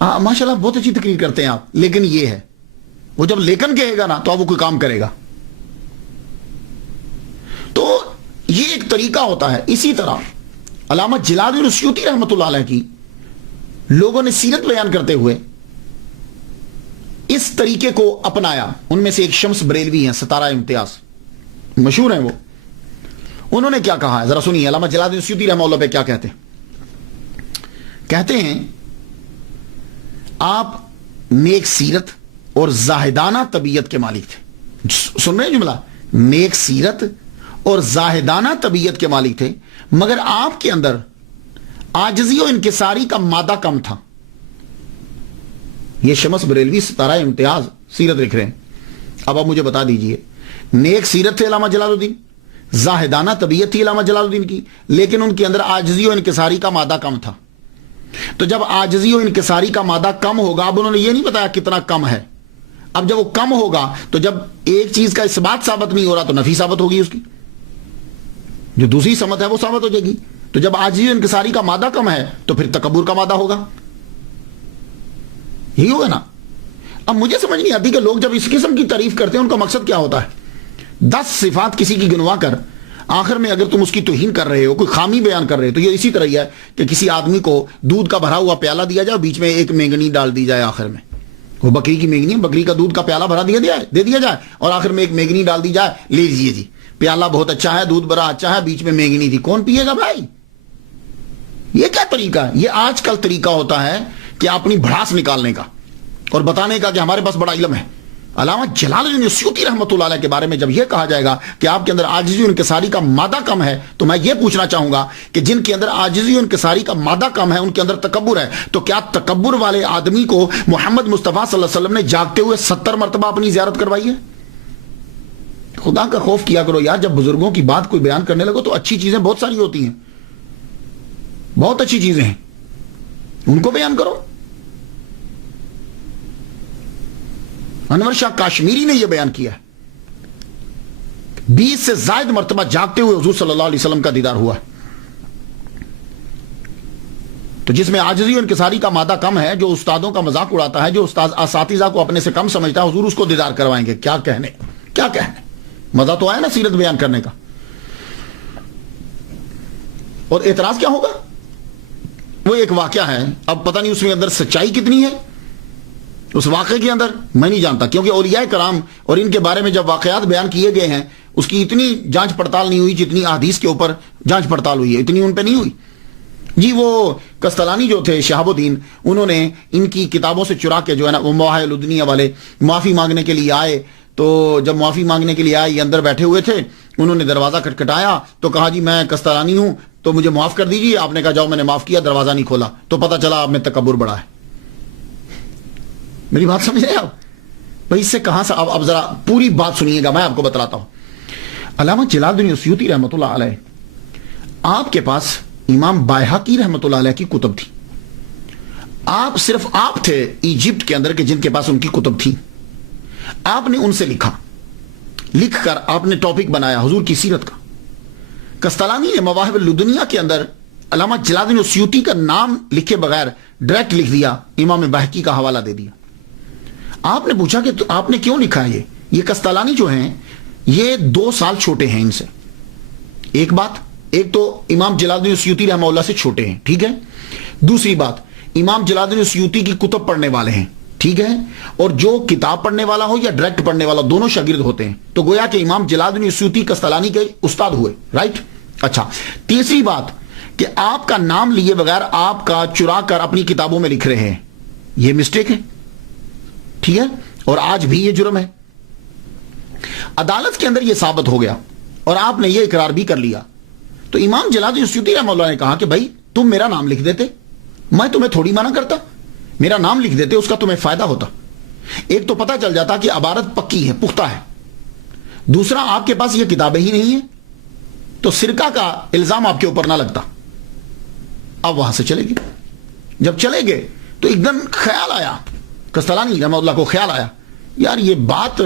ماشاءاللہ بہت اچھی تقریر کرتے ہیں آپ, لیکن یہ ہے وہ جب لیکن کہے گا نا تو اب وہ کوئی کام کرے گا. تو یہ ایک طریقہ ہوتا ہے. اسی طرح علامہ جلال الدین السیوطی رحمۃ اللہ علیہ کی لوگوں نے سیرت بیان کرتے ہوئے اس طریقے کو اپنایا. ان میں سے ایک شمس بریلوی ہیں, ستارہ امتیاز, مشہور ہیں وہ. انہوں نے کیا کہا ہے ذرا سنیے. علامہ جلال الدین السیوطی رحمۃ اللہ پہ کیا کہتے ہیں؟ کہتے ہیں آپ نیک سیرت اور زاہدانہ طبیعت کے مالک تھے. سن رہے ہیں جملہ؟ نیک سیرت اور زاہدانہ طبیعت کے مالک تھے, مگر آپ کے اندر عاجزی و انکساری کا مادہ کم تھا. یہ شمس بریلوی ستارہ امتیاز سیرت لکھ رہے ہیں. اب آپ مجھے بتا دیجئے, نیک سیرت تھے علامہ جلال الدین, زاہدانہ طبیعت تھی علامہ جلال الدین کی, لیکن ان کے اندر عاجزی و انکساری کا مادہ کم تھا. تو جب عاجزی و انکساری کا مادہ کم ہوگا, اب انہوں نے یہ نہیں بتایا کتنا کم ہے, اب جب وہ کم ہوگا تو جب ایک چیز کا اثبات ثابت نہیں ہو رہا تو نفی ثابت ہوگی, اس کی جو دوسری سمت ہے وہ ثابت ہو جائے گی. تو جب عاجزی و انکساری کا مادہ کم ہے تو پھر تکبر کا مادہ ہوگا, یہی ہوگا نا. اب مجھے سمجھ نہیں آتی کہ لوگ جب اس قسم کی تعریف کرتے ہیں ان کا مقصد کیا ہوتا ہے. 10 صفات کسی کی گنوا کر آخر میں اگر تم اس کی توہین کر رہے ہو, کوئی خامی بیان کر رہے ہو, تو یہ اسی طرح ہی ہے کہ کسی آدمی کو دودھ کا بھرا ہوا پیالہ دیا جائے, بیچ میں ایک مینگنی ڈال دی جائے, آخر میں وہ بکری کی مینگنی, بکری کا دودھ کا پیالہ بھرا دے دیا جائے اور آخر میں ایک مینگنی ڈال دی جائے, لے لیجیے جی پیالہ بہت اچھا ہے, دودھ بڑا اچھا ہے, بیچ میں مینگنی تھی, کون پیے گا بھائی؟ یہ کیا طریقہ ہے؟ یہ آج کل طریقہ ہوتا ہے کہ اپنی بھڑاس نکالنے کا اور بتانے کا کہ ہمارے پاس بڑا علم ہے. علامہ جلال الدین السیوطی رحمۃ اللہ علیہ کے بارے میں جب یہ کہا جائے گا کہ آپ کے اندر عاجزی و انکساری کا مادہ کم ہے, تو میں یہ پوچھنا چاہوں گا کہ جن کے اندر عاجزی و انکساری کا مادہ کم ہے ان کے اندر تکبر ہے, تو کیا تکبر والے آدمی کو محمد مصطفیٰ صلی اللہ علیہ وسلم نے جاگتے ہوئے 70 مرتبہ اپنی زیارت کروائی ہے؟ خدا کا خوف کیا کرو یار. جب بزرگوں کی بات کوئی بیان کرنے لگو تو اچھی چیزیں بہت ساری ہوتی ہیں, بہت اچھی چیزیں ہیں, ان کو بیان کرو. انور شاہ کاشمیری نے یہ بیان کیا ہے, 20 سے زائد مرتبہ جاگتے ہوئے حضور صلی اللہ علیہ وسلم کا دیدار ہوا ہے. تو جس میں عاجزی و انکساری کا مادہ کم ہے, جو استادوں کا مذاق اڑاتا ہے, جو اساتذہ کو اپنے سے کم سمجھتا ہے, حضور اس کو دیدار کروائیں گے. کیا کہنے, مزہ تو آیا نا سیرت بیان کرنے کا. اور اعتراض کیا ہوگا؟ وہ ایک واقعہ ہے, اب پتہ نہیں اس میں اندر سچائی کتنی ہے اس واقعے کے اندر, میں نہیں جانتا, کیونکہ اولیاء کرام اور ان کے بارے میں جب واقعات بیان کیے گئے ہیں اس کی اتنی جانچ پڑتال نہیں ہوئی جتنی احادیث کے اوپر جانچ پڑتال ہوئی ہے, اتنی ان پہ نہیں ہوئی. جی وہ کستلانی جو تھے شہاب الدین, انہوں نے ان کی کتابوں سے چرا کے جو ہے نا وہ مواہب الدنیا والے معافی مانگنے کے لیے آئے. تو جب معافی مانگنے کے لیے آئے, یہ اندر بیٹھے ہوئے تھے, انہوں نے دروازہ کھٹکھٹایا تو کہا جی میں کستلانی ہوں تو مجھے معاف کر دیجیے. آپ نے کہا جاؤ, میں نے معاف کیا, دروازہ نہیں کھولا, تو پتہ چلا آپ میں تکبر بڑا ہے. میری بات سمجھ رہے آپ بھائی؟ اس سے کہاں سے, اب ذرا پوری بات سنیے گا, میں آپ کو بتلاتا ہوں. علامہ جلال الدین السیوطی رحمۃ اللہ علیہ, آپ کے پاس امام بائہقی رحمۃ اللہ علیہ کی کتب تھی. صرف آپ تھے ایجپٹ کے اندر کہ جن کے پاس ان کی کتب تھی. آپ نے ان سے لکھ کر آپ نے ٹاپک بنایا حضور کی سیرت کا. کستلانی نے مواہب الدنیا کے اندر علامہ جلال الدین السیوطی کا نام لکھے بغیر ڈائریکٹ لکھ دیا, امام بائہقی کا حوالہ دے دیا. آپ نے پوچھا کہ آپ نے کیوں لکھا ہے یہ کستلانی جو ہیں یہ 2 سال چھوٹے ہیں ان سے, ایک بات، ایک تو امام جلال الدین سیوطی رحمہ اللہ سے چھوٹے ہیں، ٹھیک ہے. دوسری بات، امام جلال الدین سیوطی کی کتب پڑھنے والے ہیں، ٹھیک ہے. اور جو کتاب پڑھنے والا ہو یا ڈائریکٹ پڑھنے والا، دونوں شاگرد ہوتے ہیں. تو گویا کہ امام جلال الدین سیوطی قسطلانی کے استاد ہوئے، رائٹ. اچھا، تیسری بات کہ آپ کا نام لیے بغیر آپ کا چرا کر اپنی کتابوں میں لکھ رہے ہیں، یہ مسٹیک ہے، ٹھیک ہے. اور آج بھی یہ جرم ہے. عدالت کے اندر یہ ثابت ہو گیا اور آپ نے یہ اقرار بھی کر لیا. تو امام جلال الدین سیوطی رحمہ اللہ نے کہا کہ بھائی تم میرا نام لکھ دیتے، میں تمہیں تھوڑی منع کرتا، میرا نام لکھ دیتے، اس کا تمہیں فائدہ ہوتا. ایک تو پتہ چل جاتا کہ عبارت پکی ہے، پختہ ہے. دوسرا، آپ کے پاس یہ کتابیں ہی نہیں ہیں تو سرقہ کا الزام آپ کے اوپر نہ لگتا. اب وہاں سے چلے گئے. جب چلے گئے تو ایک دم خیال آیا، قسطلانی رحمہ اللہ کو خیال آیا، یار یہ بات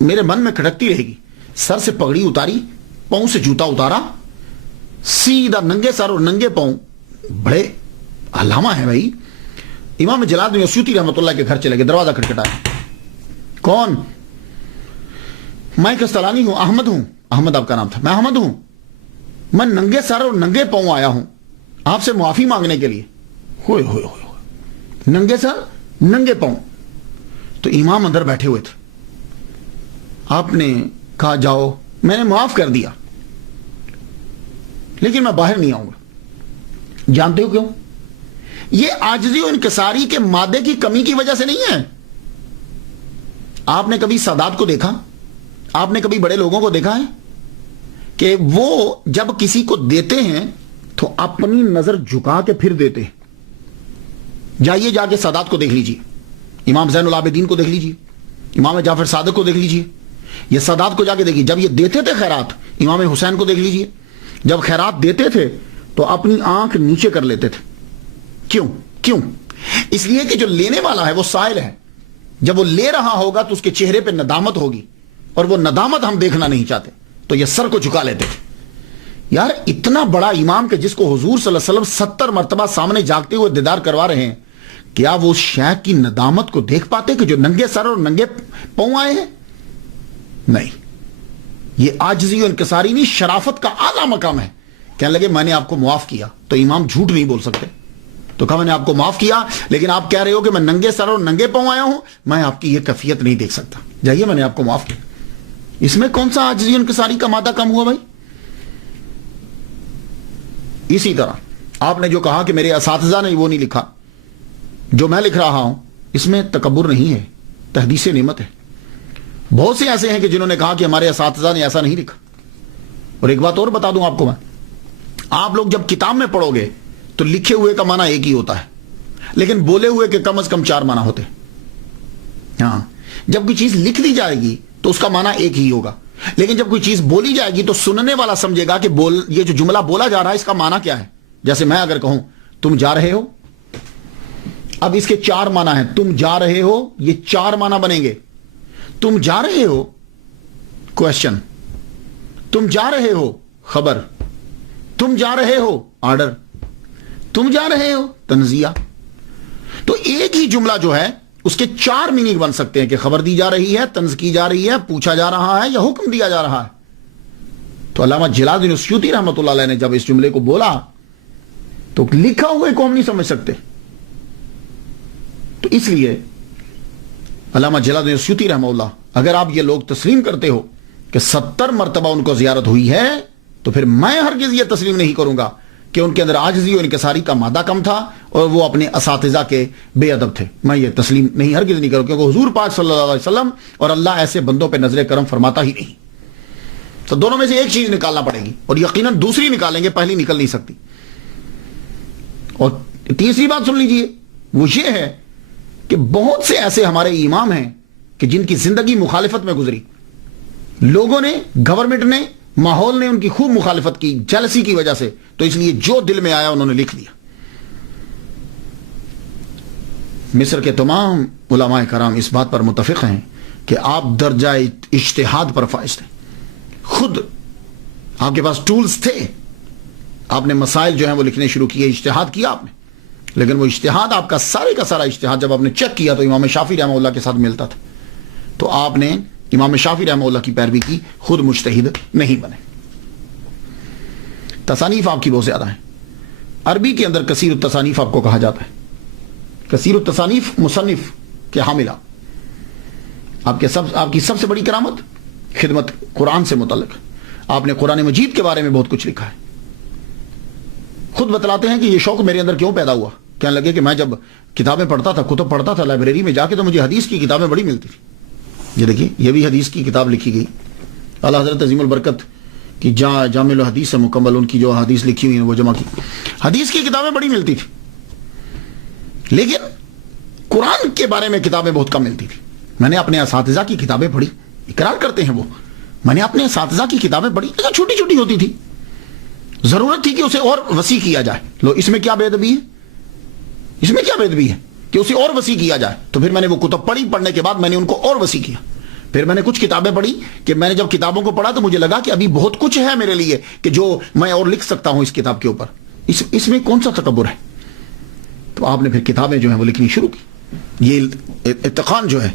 میرے من میں کھٹکتی رہے گی. سر سے پگڑی اتاری، پاؤں سے جوتا اتارا، سیدھا ننگے سر اور ننگے پاؤں، بڑے علامہ ہیں بھائی، امام جلال الدین سیوطی رحمۃ اللہ کے گھر چلے گئے. دروازہ کھٹکھٹایا. کون؟ میں قسطلانی ہوں، احمد ہوں. احمد آپ کا نام تھا. میں احمد ہوں، میں ننگے سر اور ننگے پاؤں آیا ہوں آپ سے معافی مانگنے کے لیے. ہوئے ہوئے ہوئے، ننگے سر ننگے پاؤں. تو امام اندر بیٹھے ہوئے تھے. آپ نے کہا جاؤ، میں نے معاف کر دیا لیکن میں باہر نہیں آؤں گا. جانتے ہو کیوں؟ یہ عاجزی و انکساری کے مادے کی کمی کی وجہ سے نہیں ہے. آپ نے کبھی سادات کو دیکھا؟ آپ نے کبھی بڑے لوگوں کو دیکھا ہے کہ وہ جب کسی کو دیتے ہیں تو اپنی نظر جھکا کے پھر دیتے ہیں؟ جائیے جا کے سادات کو دیکھ لیجیے، امام زین العابدین کو دیکھ لیجیے، امام جعفر صادق کو دیکھ لیجیے. یہ سادات کو جا کے دیکھیے، جب یہ دیتے تھے خیرات. امام حسین کو دیکھ لیجیے، جب خیرات دیتے تھے تو اپنی آنکھ نیچے کر لیتے تھے. کیوں؟ اس لیے کہ جو لینے والا ہے وہ سائل ہے. جب وہ لے رہا ہوگا تو اس کے چہرے پہ ندامت ہوگی، اور وہ ندامت ہم دیکھنا نہیں چاہتے، تو یہ سر کو جھکا لیتے تھے. یار اتنا بڑا امام کہ جس کو حضور صلی اللہ علیہ وسلم 70 مرتبہ سامنے جاگتے ہوئے دیدار کروا رہے ہیں، کیا وہ شیخ کی ندامت کو دیکھ پاتے کہ جو ننگے سر اور ننگے پاؤں آئے ہیں؟ نہیں. یہ عاجزی و انکساری نہیں، شرافت کا اعلیٰ مقام ہے. کہنے لگے میں نے آپ کو معاف کیا. تو امام جھوٹ نہیں بول سکتے. تو کہا میں نے آپ کو معاف کیا لیکن آپ کہہ رہے ہو کہ میں ننگے سر اور ننگے پاؤں آیا ہوں، میں آپ کی یہ کیفیت نہیں دیکھ سکتا. جائیے، میں نے آپ کو معاف کیا. اس میں کون سا عاجزی و انکساری کا مادہ کم ہوا بھائی؟ اسی طرح آپ نے جو کہا کہ میرے اساتذہ نے وہ نہیں لکھا جو میں لکھ رہا ہوں، اس میں تکبر نہیں ہے، تحدیث نعمت ہے. بہت سے ایسے ہیں کہ جنہوں نے کہا کہ ہمارے اساتذہ نے ایسا نہیں لکھا. اور ایک بات اور بتا دوں آپ کو، میں آپ لوگ جب کتاب میں پڑھو گے تو لکھے ہوئے کا معنی ایک ہی ہوتا ہے، لیکن بولے ہوئے کے کم از کم 4 معنی ہوتے ہیں. ہاں، جب کوئی چیز لکھ دی جائے گی تو اس کا معنی ایک ہی ہوگا، لیکن جب کوئی چیز بولی جائے گی تو سننے والا سمجھے گا کہ یہ جو جملہ بولا جا رہا ہے اس کا معنی کیا ہے. جیسے میں اگر کہوں تم جا رہے ہو، اب اس کے 4 معنی ہیں. تم جا رہے ہو، یہ 4 معنی بنیں گے. تم جا رہے ہو، کوشچن. تم جا رہے ہو، خبر. تم جا رہے ہو، آرڈر. تم جا رہے ہو، تنزیہ. تو ایک ہی جملہ جو ہے اس کے 4 میننگ بن سکتے ہیں کہ خبر دی جا رہی ہے، طنز کی جا رہی ہے، پوچھا جا رہا ہے یا حکم دیا جا رہا ہے. تو علامہ جلال الدین سیوطی رحمۃ اللہ علیہ نے جب اس جملے کو بولا تو لکھا ہوئے کو ہم نہیں سمجھ سکتے. تو اس لیے علامہ جلال الدین سیوطی رحمہ اللہ، اگر آپ یہ لوگ تسلیم کرتے ہو کہ 70 مرتبہ ان کو زیارت ہوئی ہے، تو پھر میں ہرگز یہ تسلیم نہیں کروں گا کہ ان کے اندر عاجزی و انکساری کا مادہ کم تھا اور وہ اپنے اساتذہ کے بے ادب تھے. میں یہ تسلیم نہیں ہرگز نہیں کروں، کیونکہ حضور پاک صلی اللہ علیہ وسلم اور اللہ ایسے بندوں پہ نظر کرم فرماتا ہی نہیں. تو دونوں میں سے ایک چیز نکالنا پڑے گی، اور یقیناً دوسری نکالیں گے، پہلی نکل نہیں سکتی. اور تیسری بات سن لیجئے، وہ یہ ہے کہ بہت سے ایسے ہمارے امام ہیں کہ جن کی زندگی مخالفت میں گزری. لوگوں نے، گورنمنٹ نے، ماحول نے ان کی خوب مخالفت کی، جیلسی کی وجہ سے، تو اس لیے جو دل میں آیا انہوں نے لکھ دیا. مصر کے تمام علماء کرام اس بات پر متفق ہیں کہ آپ درجہ اجتہاد پر فائز تھے. خود آپ کے پاس ٹولز تھے، آپ نے مسائل جو ہیں وہ لکھنے شروع کیے، اجتہاد کیا آپ نے. لیکن وہ اجتہاد آپ کا سارے کا سارا اجتہاد جب آپ نے چیک کیا تو امام شافعی رحمہ اللہ کے ساتھ ملتا تھا. تو آپ نے امام شافعی رحمہ اللہ کی پیروی کی، خود مجتہد نہیں بنے. تصانیف آپ کی بہت زیادہ ہیں. عربی کے اندر کثیر التصانیف آپ کو کہا جاتا ہے. کثیر التصانیف مصنف کے حاملہ. آپ کی سب سے بڑی کرامت خدمت قرآن سے متعلق. آپ نے قرآن مجید کے بارے میں بہت کچھ لکھا ہے. خود بتلاتے ہیں کہ یہ شوق میرے اندر کیوں پیدا ہوا. کہنے لگے کہ میں جب کتابیں پڑھتا تھا, کتب پڑھتا تھا لائبریری میں جا کے, تو مجھے حدیث کی کتابیں بڑی ملتی تھی. یہ دیکھیے, یہ بھی حدیث کی کتاب لکھی گئی. اعلیٰ حضرت عظیم البرکت کی جامع الحدیث سے مکمل ان کی جو حدیث لکھی ہوئی ہیں وہ جمع کی. حدیث کی کتابیں بڑی ملتی تھی, لیکن قرآن کے بارے میں کتابیں بہت کم ملتی تھی. میں نے اپنے اساتذہ کی کتابیں پڑھی, اقرار کرتے ہیں وہ, میں نے اپنے اساتذہ کی کتابیں پڑھی, چھوٹی چھوٹی ہوتی تھی. ضرورت تھی کہ اسے اور وسیع کیا جائے. لو, اس میں کیا بے ادبی ہے, اس میں کیا بے ادبی ہے کہ اسے اور وسیع کیا جائے. تو پھر میں نے وہ کتب پڑھی, پڑھنے کے بعد میں نے ان کو اور وسیع کیا. پھر میں نے کچھ کتابیں پڑھی کہ میں نے جب کتابوں کو پڑھا تو مجھے لگا کہ ابھی بہت کچھ ہے میرے لیے کہ جو میں اور لکھ سکتا ہوں اس کتاب کے اوپر. اس میں کون سا تکبر ہے. تو آپ نے پھر کتابیں جو ہیں وہ لکھنی شروع کی. یہ اتقان جو ہے,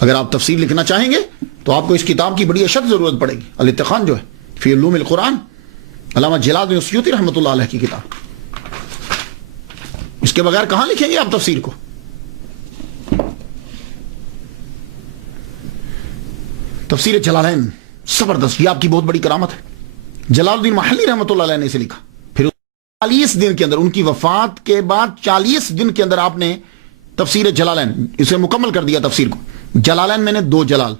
اگر آپ تفسیر لکھنا چاہیں گے تو آپ کو اس کتاب کی بڑی اشد ضرورت پڑے گی. الاتقان جو ہے فی علوم القرآن, علامہ جلال الدین السیوطی رحمۃ اللہ علیہ کی کتاب. اس کے بغیر کہاں لکھیں گے آپ تفسیر کو. تفسیر جلالین زبردست, یہ آپ کی بہت بڑی کرامت ہے. جلال الدین محلی رحمۃ اللہ علیہ نے اسے لکھا. پھر 40 دن کے اندر, ان کی وفات کے بعد 40 دن کے اندر آپ نے تفسیر جلالین اسے مکمل کر دیا تفسیر کو. جلالین میں نے 2 جلال,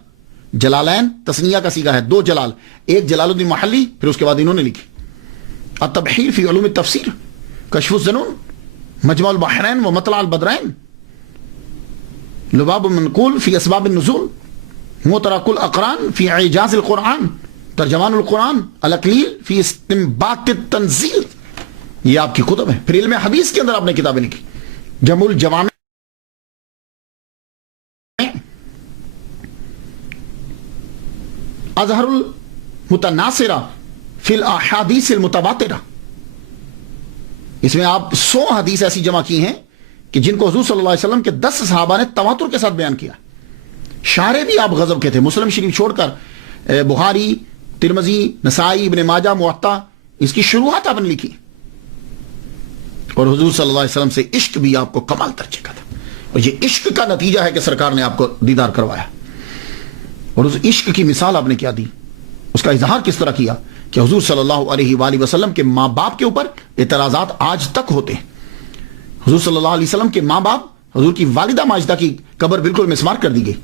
جلالین تسنیہ کا صیغہ ہے, 2 جلال, ایک جلال الدین محلی, پھر اس کے بعد انہوں نے لکھی التبحیر فی علوم التفسیر, کشف الظنون, مجمع البحرین و مطلع البدرین, لباب المنقول فی اسباب النزول, مترک الاقران فی اعجاز القرآن, ترجمان القرآن, الاقلیل فی استنباط التنزیل. یہ آپ کی کتب ہے. پھر علم حدیث کے اندر آپ نے کتابیں لکھی. جمع الجوامع, اظہر المتناصرہ فی الاحادیث المتواترہ. اس میں آپ 100 حدیث ایسی جمع کی ہیں کہ جن کو حضور صلی اللہ علیہ وسلم کے 10 صحابہ نے تواتر کے ساتھ بیان کیا. شارح بھی آپ غضب کے تھے. مسلم شریف چھوڑ کر بخاری, ترمذی, نسائی, ابن ماجہ, موطا, اس کی شروعات آپ نے لکھی. اور حضور صلی اللہ علیہ وسلم سے عشق بھی آپ کو کمال درجے کا تھا. اور یہ عشق کا نتیجہ ہے کہ سرکار نے آپ کو دیدار کروایا. اور اس عشق کی مثال آپ نے کیا دی, اس کا اظہار کس طرح کیا کہ حضور صلی اللہ علیہ وآلہ وسلم کے ماں باپ کے اوپر اعتراضات آج تک ہوتے ہیں. حضور صلی اللہ علیہ وسلم کے ماں باپ, حضور کی والدہ ماجدہ کی قبر بالکل مسمار کر دی گئی.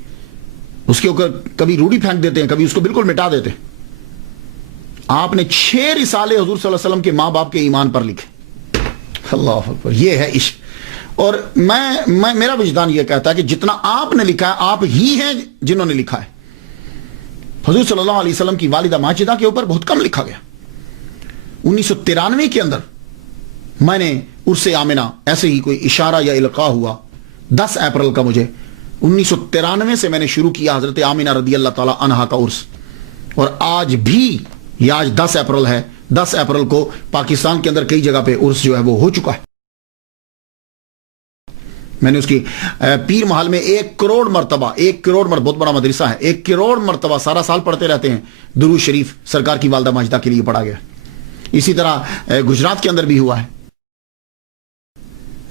اس کے اوپر کبھی روڑی پھینک دیتے ہیں, کبھی اس کو بالکل مٹا دیتے ہیں. آپ نے 6 رسالے حضور صلی اللہ علیہ وسلم کے ماں باپ کے ایمان پر لکھے. اللہ اکبر, یہ ہے عشق. اور میرا وجدان یہ کہتا ہے کہ جتنا آپ نے لکھا ہے آپ ہی ہیں جنہوں نے لکھا ہے. حضور صلی اللہ علیہ وسلم کی والدہ ماجدہ کے اوپر بہت کم لکھا گیا. 1993 کے اندر میں نے عرس آمنہ, ایسے ہی کوئی اشارہ یا القاء ہوا 10 اپریل کا, مجھے 1993 سے میں نے شروع کیا حضرت آمنہ رضی اللہ تعالی عنہا کا عرس. اور آج بھی, یہ آج 10 اپریل ہے, 10 اپریل کو پاکستان کے اندر کئی جگہ پہ عرس جو ہے وہ ہو چکا ہے. میں نے اس کی پیر محل میں 1 کروڑ مرتبہ, 1 کروڑ مرتبہ, بہت بڑا مدرسہ ہے, 1 کروڑ مرتبہ سارا سال پڑھتے رہتے ہیں. درود شریف سرکار کی والدہ ماجدہ کے لیے پڑھا گیا. اسی طرح گجرات کے اندر بھی ہوا ہے.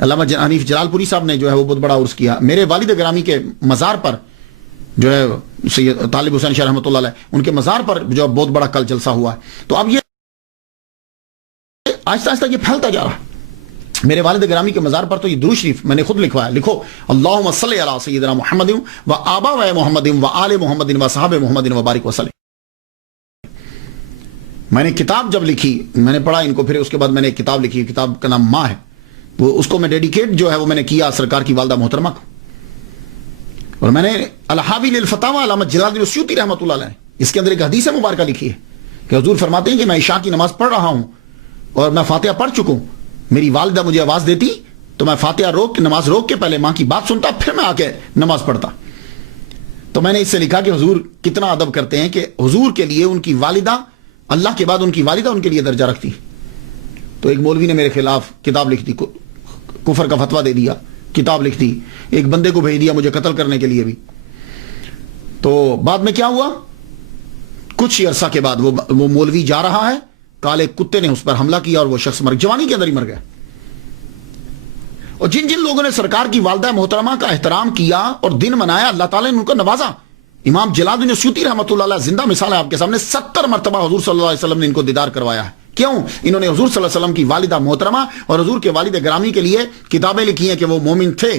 علامہ حنیف جلال پوری صاحب نے جو ہے وہ بہت بڑا عرس کیا. میرے والد گرامی کے مزار پر جو ہے سید طالب حسین شاہ رحمۃ اللہ علیہ, ان کے مزار پر جو بہت بڑا کل جلسہ ہوا ہے. تو اب یہ آہستہ آہستہ یہ پھیلتا جا رہا ہے. میرے والد گرامی کے مزار پر تو یہ درود شریف میں نے خود لکھوایا. لکھو اللہم صلی علی سیدنا محمد و آبا و محمد و آل محمد و صحاب محمد و بارک وسلم. میں نے کتاب جب لکھی, میں نے پڑھا ان کو, پھر اس کے بعد میں نے ایک کتاب لکھی, کتاب کا نام ماں ہے, وہ اس کو میں ڈیڈیکیٹ جو ہے وہ میں نے کیا سرکار کی والدہ محترمہ کو. اور میں نے الحاوی للفتاوی علامہ جلال الدین السیوطی رحمۃ اللہ علیہ, اس کے اندر ایک حدیث مبارکہ لکھی ہے کہ حضور فرماتے ہیں کہ میں عشاء کی نماز پڑھ رہا ہوں اور میں فاتحہ پڑھ چکا ہوں, میری والدہ مجھے آواز دیتی تو میں فاتحہ نماز روک کے پہلے ماں کی بات سنتا, پھر میں آ کے نماز پڑھتا. تو میں نے اس سے لکھا کہ حضور کتنا ادب کرتے ہیں کہ حضور کے لیے ان کی والدہ, اللہ کے بعد ان کی والدہ ان کے لیے درجہ رکھتی. تو ایک مولوی نے میرے خلاف کتاب لکھ دی, کفر کا فتویٰ دے دیا, کتاب لکھ دی, ایک بندے کو بھیج دیا مجھے قتل کرنے کے لیے بھی. تو بعد میں کیا ہوا کچھ ہی عرصہ کے بعد وہ مولوی جا رہا ہے، کالے کتے نے اس پر حملہ کیا اور وہ شخص جوانی کے اندر ہی مر گیا۔ اور جن جن لوگوں نے سرکار کی والدہ محترمہ کا احترام کیا اور دن منایا، اللہ تعالیٰ نے ان کو نوازا۔ امام جلال الدین سیوطی رحمۃ اللہ علیہ زندہ مثال ہے آپ کے سامنے، 70 مرتبہ حضور صلی اللہ علیہ وسلم نے ان کو دیدار کروایا ہے۔ کیوں؟ انہوں نے حضور صلی اللہ علیہ وسلم کی والدہ محترمہ اور حضور کے والد گرامی کے لیے کتابیں لکھی ہیں کہ وہ مومن تھے۔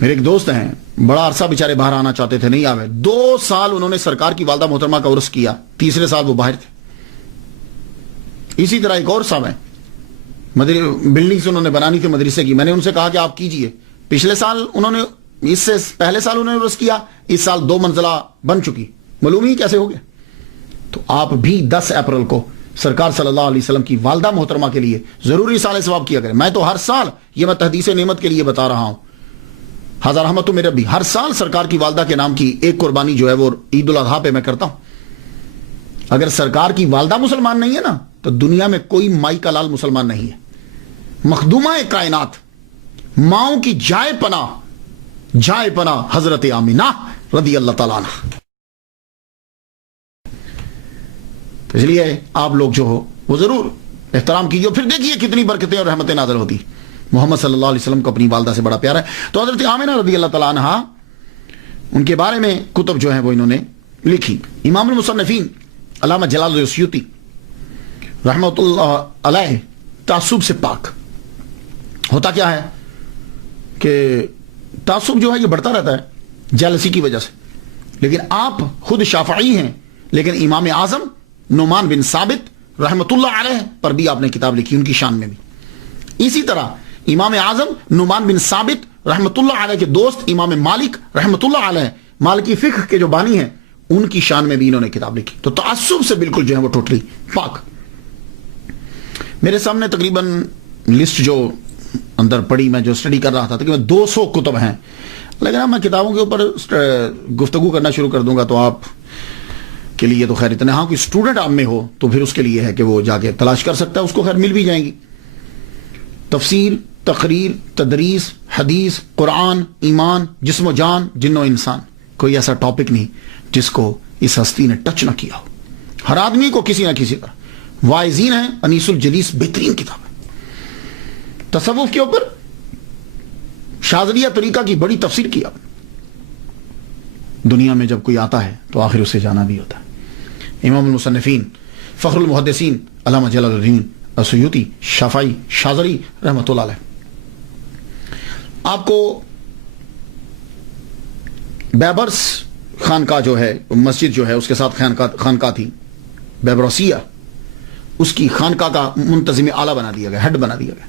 میرے ایک دوست ہیں، بڑا عرصہ بیچارے باہر آنا چاہتے تھے، نہیں آوے، 2 سال انہوں نے سرکار کی والدہ محترمہ کا عرس کیا، تیسرے سال وہ باہر تھے۔ اسی طرح ایک اور صاحب ہیں، بلڈنگ سے انہوں نے بنانی تھی مدرسے کی، میں نے ان سے کہا کہ آپ کیجئے۔ پچھلے سال انہوں نے، اس سے پہلے سال انہوں نے عرس کیا، اس سال 2 منزلہ بن چکی، معلوم ہی کیسے ہو گیا۔ تو آپ بھی 10 اپریل کو سرکار صلی اللہ علیہ وسلم کی والدہ محترمہ کے لیے ضروری سال ثواب کیا کریں۔ میں تو ہر سال، یہ میں تحدیث نعمت کے لیے بتا رہا ہوں، ہزار رحمت تو میرے بھی، ہر سال سرکار کی والدہ کے نام کی ایک قربانی جو ہے وہ عید الاضحیٰ پہ میں کرتا ہوں۔ اگر سرکار کی والدہ مسلمان نہیں ہے نا، تو دنیا میں کوئی مائی کا لال مسلمان نہیں ہے۔ مخدومہ کائنات، ماؤں کی جائے پناہ حضرت آمینہ رضی اللہ تعالیٰ عنہ۔ تو اس لیے آپ لوگ جو ہو وہ ضرور احترام کیجیے، پھر دیکھیے کتنی برکتیں اور رحمتیں نازل ہوتی۔ محمد صلی اللہ علیہ وسلم کو اپنی والدہ سے بڑا پیار ہے۔ تو حضرت آمینہ رضی اللہ تعالیٰ عنہ، ان کے بارے میں کتب جو ہیں وہ انہوں نے لکھی۔ امام المصنفین علامہ جلال الدین سیوطی رحمۃ اللہ علیہ تعصب سے پاک۔ ہوتا کیا ہے کہ تعصب جو ہے یہ بڑھتا رہتا ہے جیلسی کی وجہ سے، لیکن آپ خود شافعی ہیں، لیکن امام اعظم نعمان بن ثابت رحمۃ اللہ علیہ پر بھی آپ نے کتاب لکھی، ان کی شان میں بھی۔ اسی طرح امام اعظم نعمان بن ثابت رحمۃ اللہ علیہ کے دوست امام مالک رحمۃ اللہ علیہ، مالکی فقہ کے جو بانی ہیں، ان کی شان میں بھی انہوں نے کتاب لکھی۔ تو تعصب سے بالکل جو ہے وہ ٹوٹلی پاک۔ میرے سامنے تقریباً لسٹ جو اندر پڑی، میں جو اسٹڈی کر رہا تھا، تقریباً 200 کتب ہیں، لیکن میں کتابوں کے اوپر گفتگو کرنا شروع کر دوں گا تو آپ کے لیے تو خیر اتنا، ہاں کوئی اسٹوڈنٹ آپ میں ہو تو پھر اس کے لیے ہے کہ وہ جا کے تلاش کر سکتا ہے، اس کو خیر مل بھی جائیں گی۔ تفسیر، تقریر، تدریس، حدیث، قرآن، ایمان، جسم و جان، جن و انسان، کوئی ایسا ٹاپک نہیں جس کو اس ہستی نے ٹچ نہ کیا ہو۔ ہر آدمی کو کسی نہ کسی طرح واعظین ہیں۔ انیس الجلیس بہترین کتاب ہے۔ تصوف کے اوپر شاذلیہ طریقہ کی بڑی تفسیر کی آپ نے۔ دنیا میں جب کوئی آتا ہے تو آخر اسے جانا بھی ہوتا ہے۔ امام المصنفین فخر المحدثین علامہ جلال الدین السیوطی شافعی شاذلی رحمۃ اللہ علیہ۔ آپ کو بیبرس خانقاہ جو ہے، مسجد جو ہے اس کے ساتھ خانقاہ تھی بیبروسیہ، اس کی خانقاہ کا منتظم اعلیٰ بنا دیا گیا، ہیڈ بنا دیا گیا۔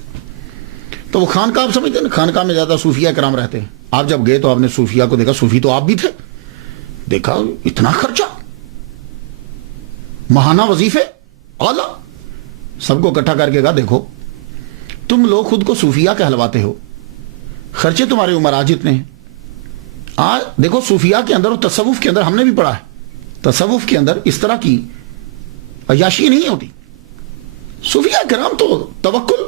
تو وہ خانقاہ آپ سمجھتے ہیں نا، خانقاہ میں زیادہ صوفیہ کرام رہتے ہیں۔ آپ جب گئے تو آپ نے صوفیہ کو دیکھا، صوفی تو آپ بھی تھے، دیکھا اتنا خرچہ، ماہانہ وظیفے اعلیٰ، سب کو اکٹھا کر کے کہا دیکھو تم لوگ خود کو صوفیہ کہلواتے ہو، خرچے تمہارے عمراء جتنے ہیں، دیکھو صوفیہ کے اندر اور تصوف کے اندر ہم نے بھی پڑھا ہے، تصوف کے اندر اس طرح کی عیاشی نہیں ہوتی۔ صوفیہ کرام تو توکل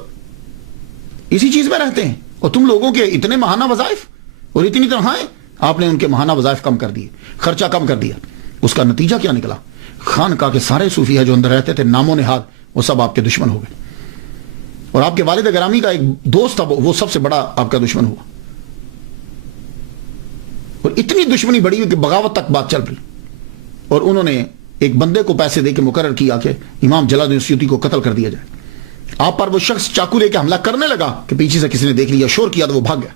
اسی چیز میں رہتے ہیں، اور تم لوگوں کے اتنے ماہانہ وظائف اور اتنی تنخواہیں، آپ نے ان کے ماہانہ وظائف کم کر دیے، خرچہ کم کر دیا۔ اس کا نتیجہ کیا نکلا؟ خانقاہ کے سارے صوفیہ جو اندر رہتے تھے نام و نہاد وہ سب آپ کے دشمن ہو گئے، اور آپ کے والد گرامی کا ایک دوست تھا وہ سب سے بڑا آپ کا دشمن ہوا، اور اتنی دشمنی بڑی ہوئی کہ بغاوت تک بات چل پڑی، اور انہوں نے ایک بندے کو پیسے دے کے مقرر کیا کہ امام جلال الدین سیوطی کو قتل کر دیا جائے۔ آپ پر وہ شخص چاقو لے کے حملہ کرنے لگا کہ پیچھے سے کسی نے دیکھ لیا، شور کیا تو وہ بھاگ گیا،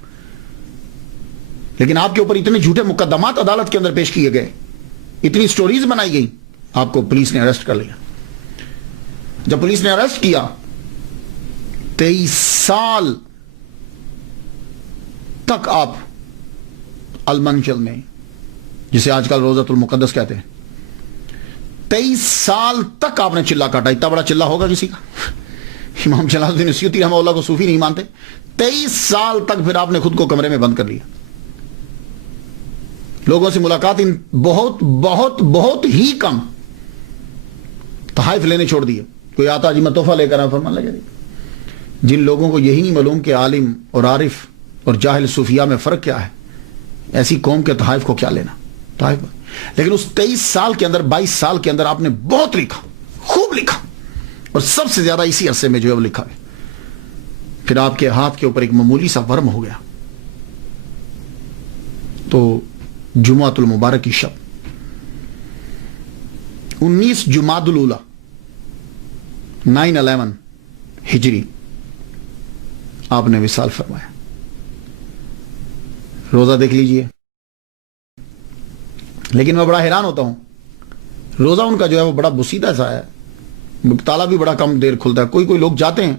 لیکن آپ کے اوپر اتنے جھوٹے مقدمات عدالت کے اندر پیش کیے گئے، اتنی سٹوریز بنائی گئی، آپ کو پولیس نے اریسٹ کر لیا۔ جب پولیس نے اریسٹ کیا 23 سال تک آپ المنچل میں، جسے آج کل روزۃ المقدس کہتے ہیں، 23 سال تک آپ نے چلا کاٹا۔ اتنا بڑا چلا ہوگا کسی کا؟ امام جلال الدین سیوطی رحمہ اللہ کو صوفی نہیں مانتے۔ 23 سال تک پھر آپ نے خود کو کمرے میں بند کر لیا، لوگوں سے ملاقات بہت بہت بہت ہی کم، تحائف لینے چھوڑ دیے۔ کوئی آتا جی میں تحفہ لے کر فرمان لگے۔ جن لوگوں کو یہی نہیں معلوم کہ عالم اور عارف اور جاہل صوفیہ میں فرق کیا ہے، ایسی قوم کے تحائف کو کیا لینا۔ طائف، لیکن اس 23 سال کے اندر 22 سال کے اندر آپ نے بہت لکھا، خوب لکھا، اور سب سے زیادہ اسی عرصے میں جو ہے وہ لکھا ہے. پھر آپ کے ہاتھ کے اوپر ایک معمولی سا ورم ہو گیا. تو جمعۃ المبارک کی شب 19 جمادی الاولیٰ 9/11 ہجری آپ نے وصال فرمایا. روزہ دیکھ لیجئے. لیکن میں بڑا حیران ہوتا ہوں، روزہ ان کا جو ہے وہ بڑا بسیدہ سا ہے، تالا بھی بڑا کم دیر کھلتا ہے. کوئی لوگ جاتے ہیں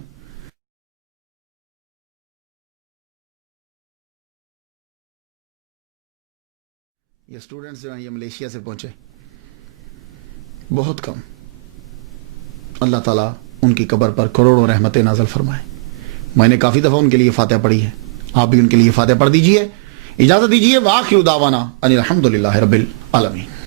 یہ اسٹوڈنٹس جو ہیں یہ ملیشیا سے پہنچے، بہت کم. اللہ تعالیٰ ان کی قبر پر کروڑوں رحمتیں نازل فرمائے. میں نے کافی دفعہ ان کے لیے فاتحہ پڑھی ہے، آپ بھی ان کے لیے فاتحہ پڑھ دیجئے. اجازت دیجئے. وآخر دعوانا ان الحمدللہ رب العالمین.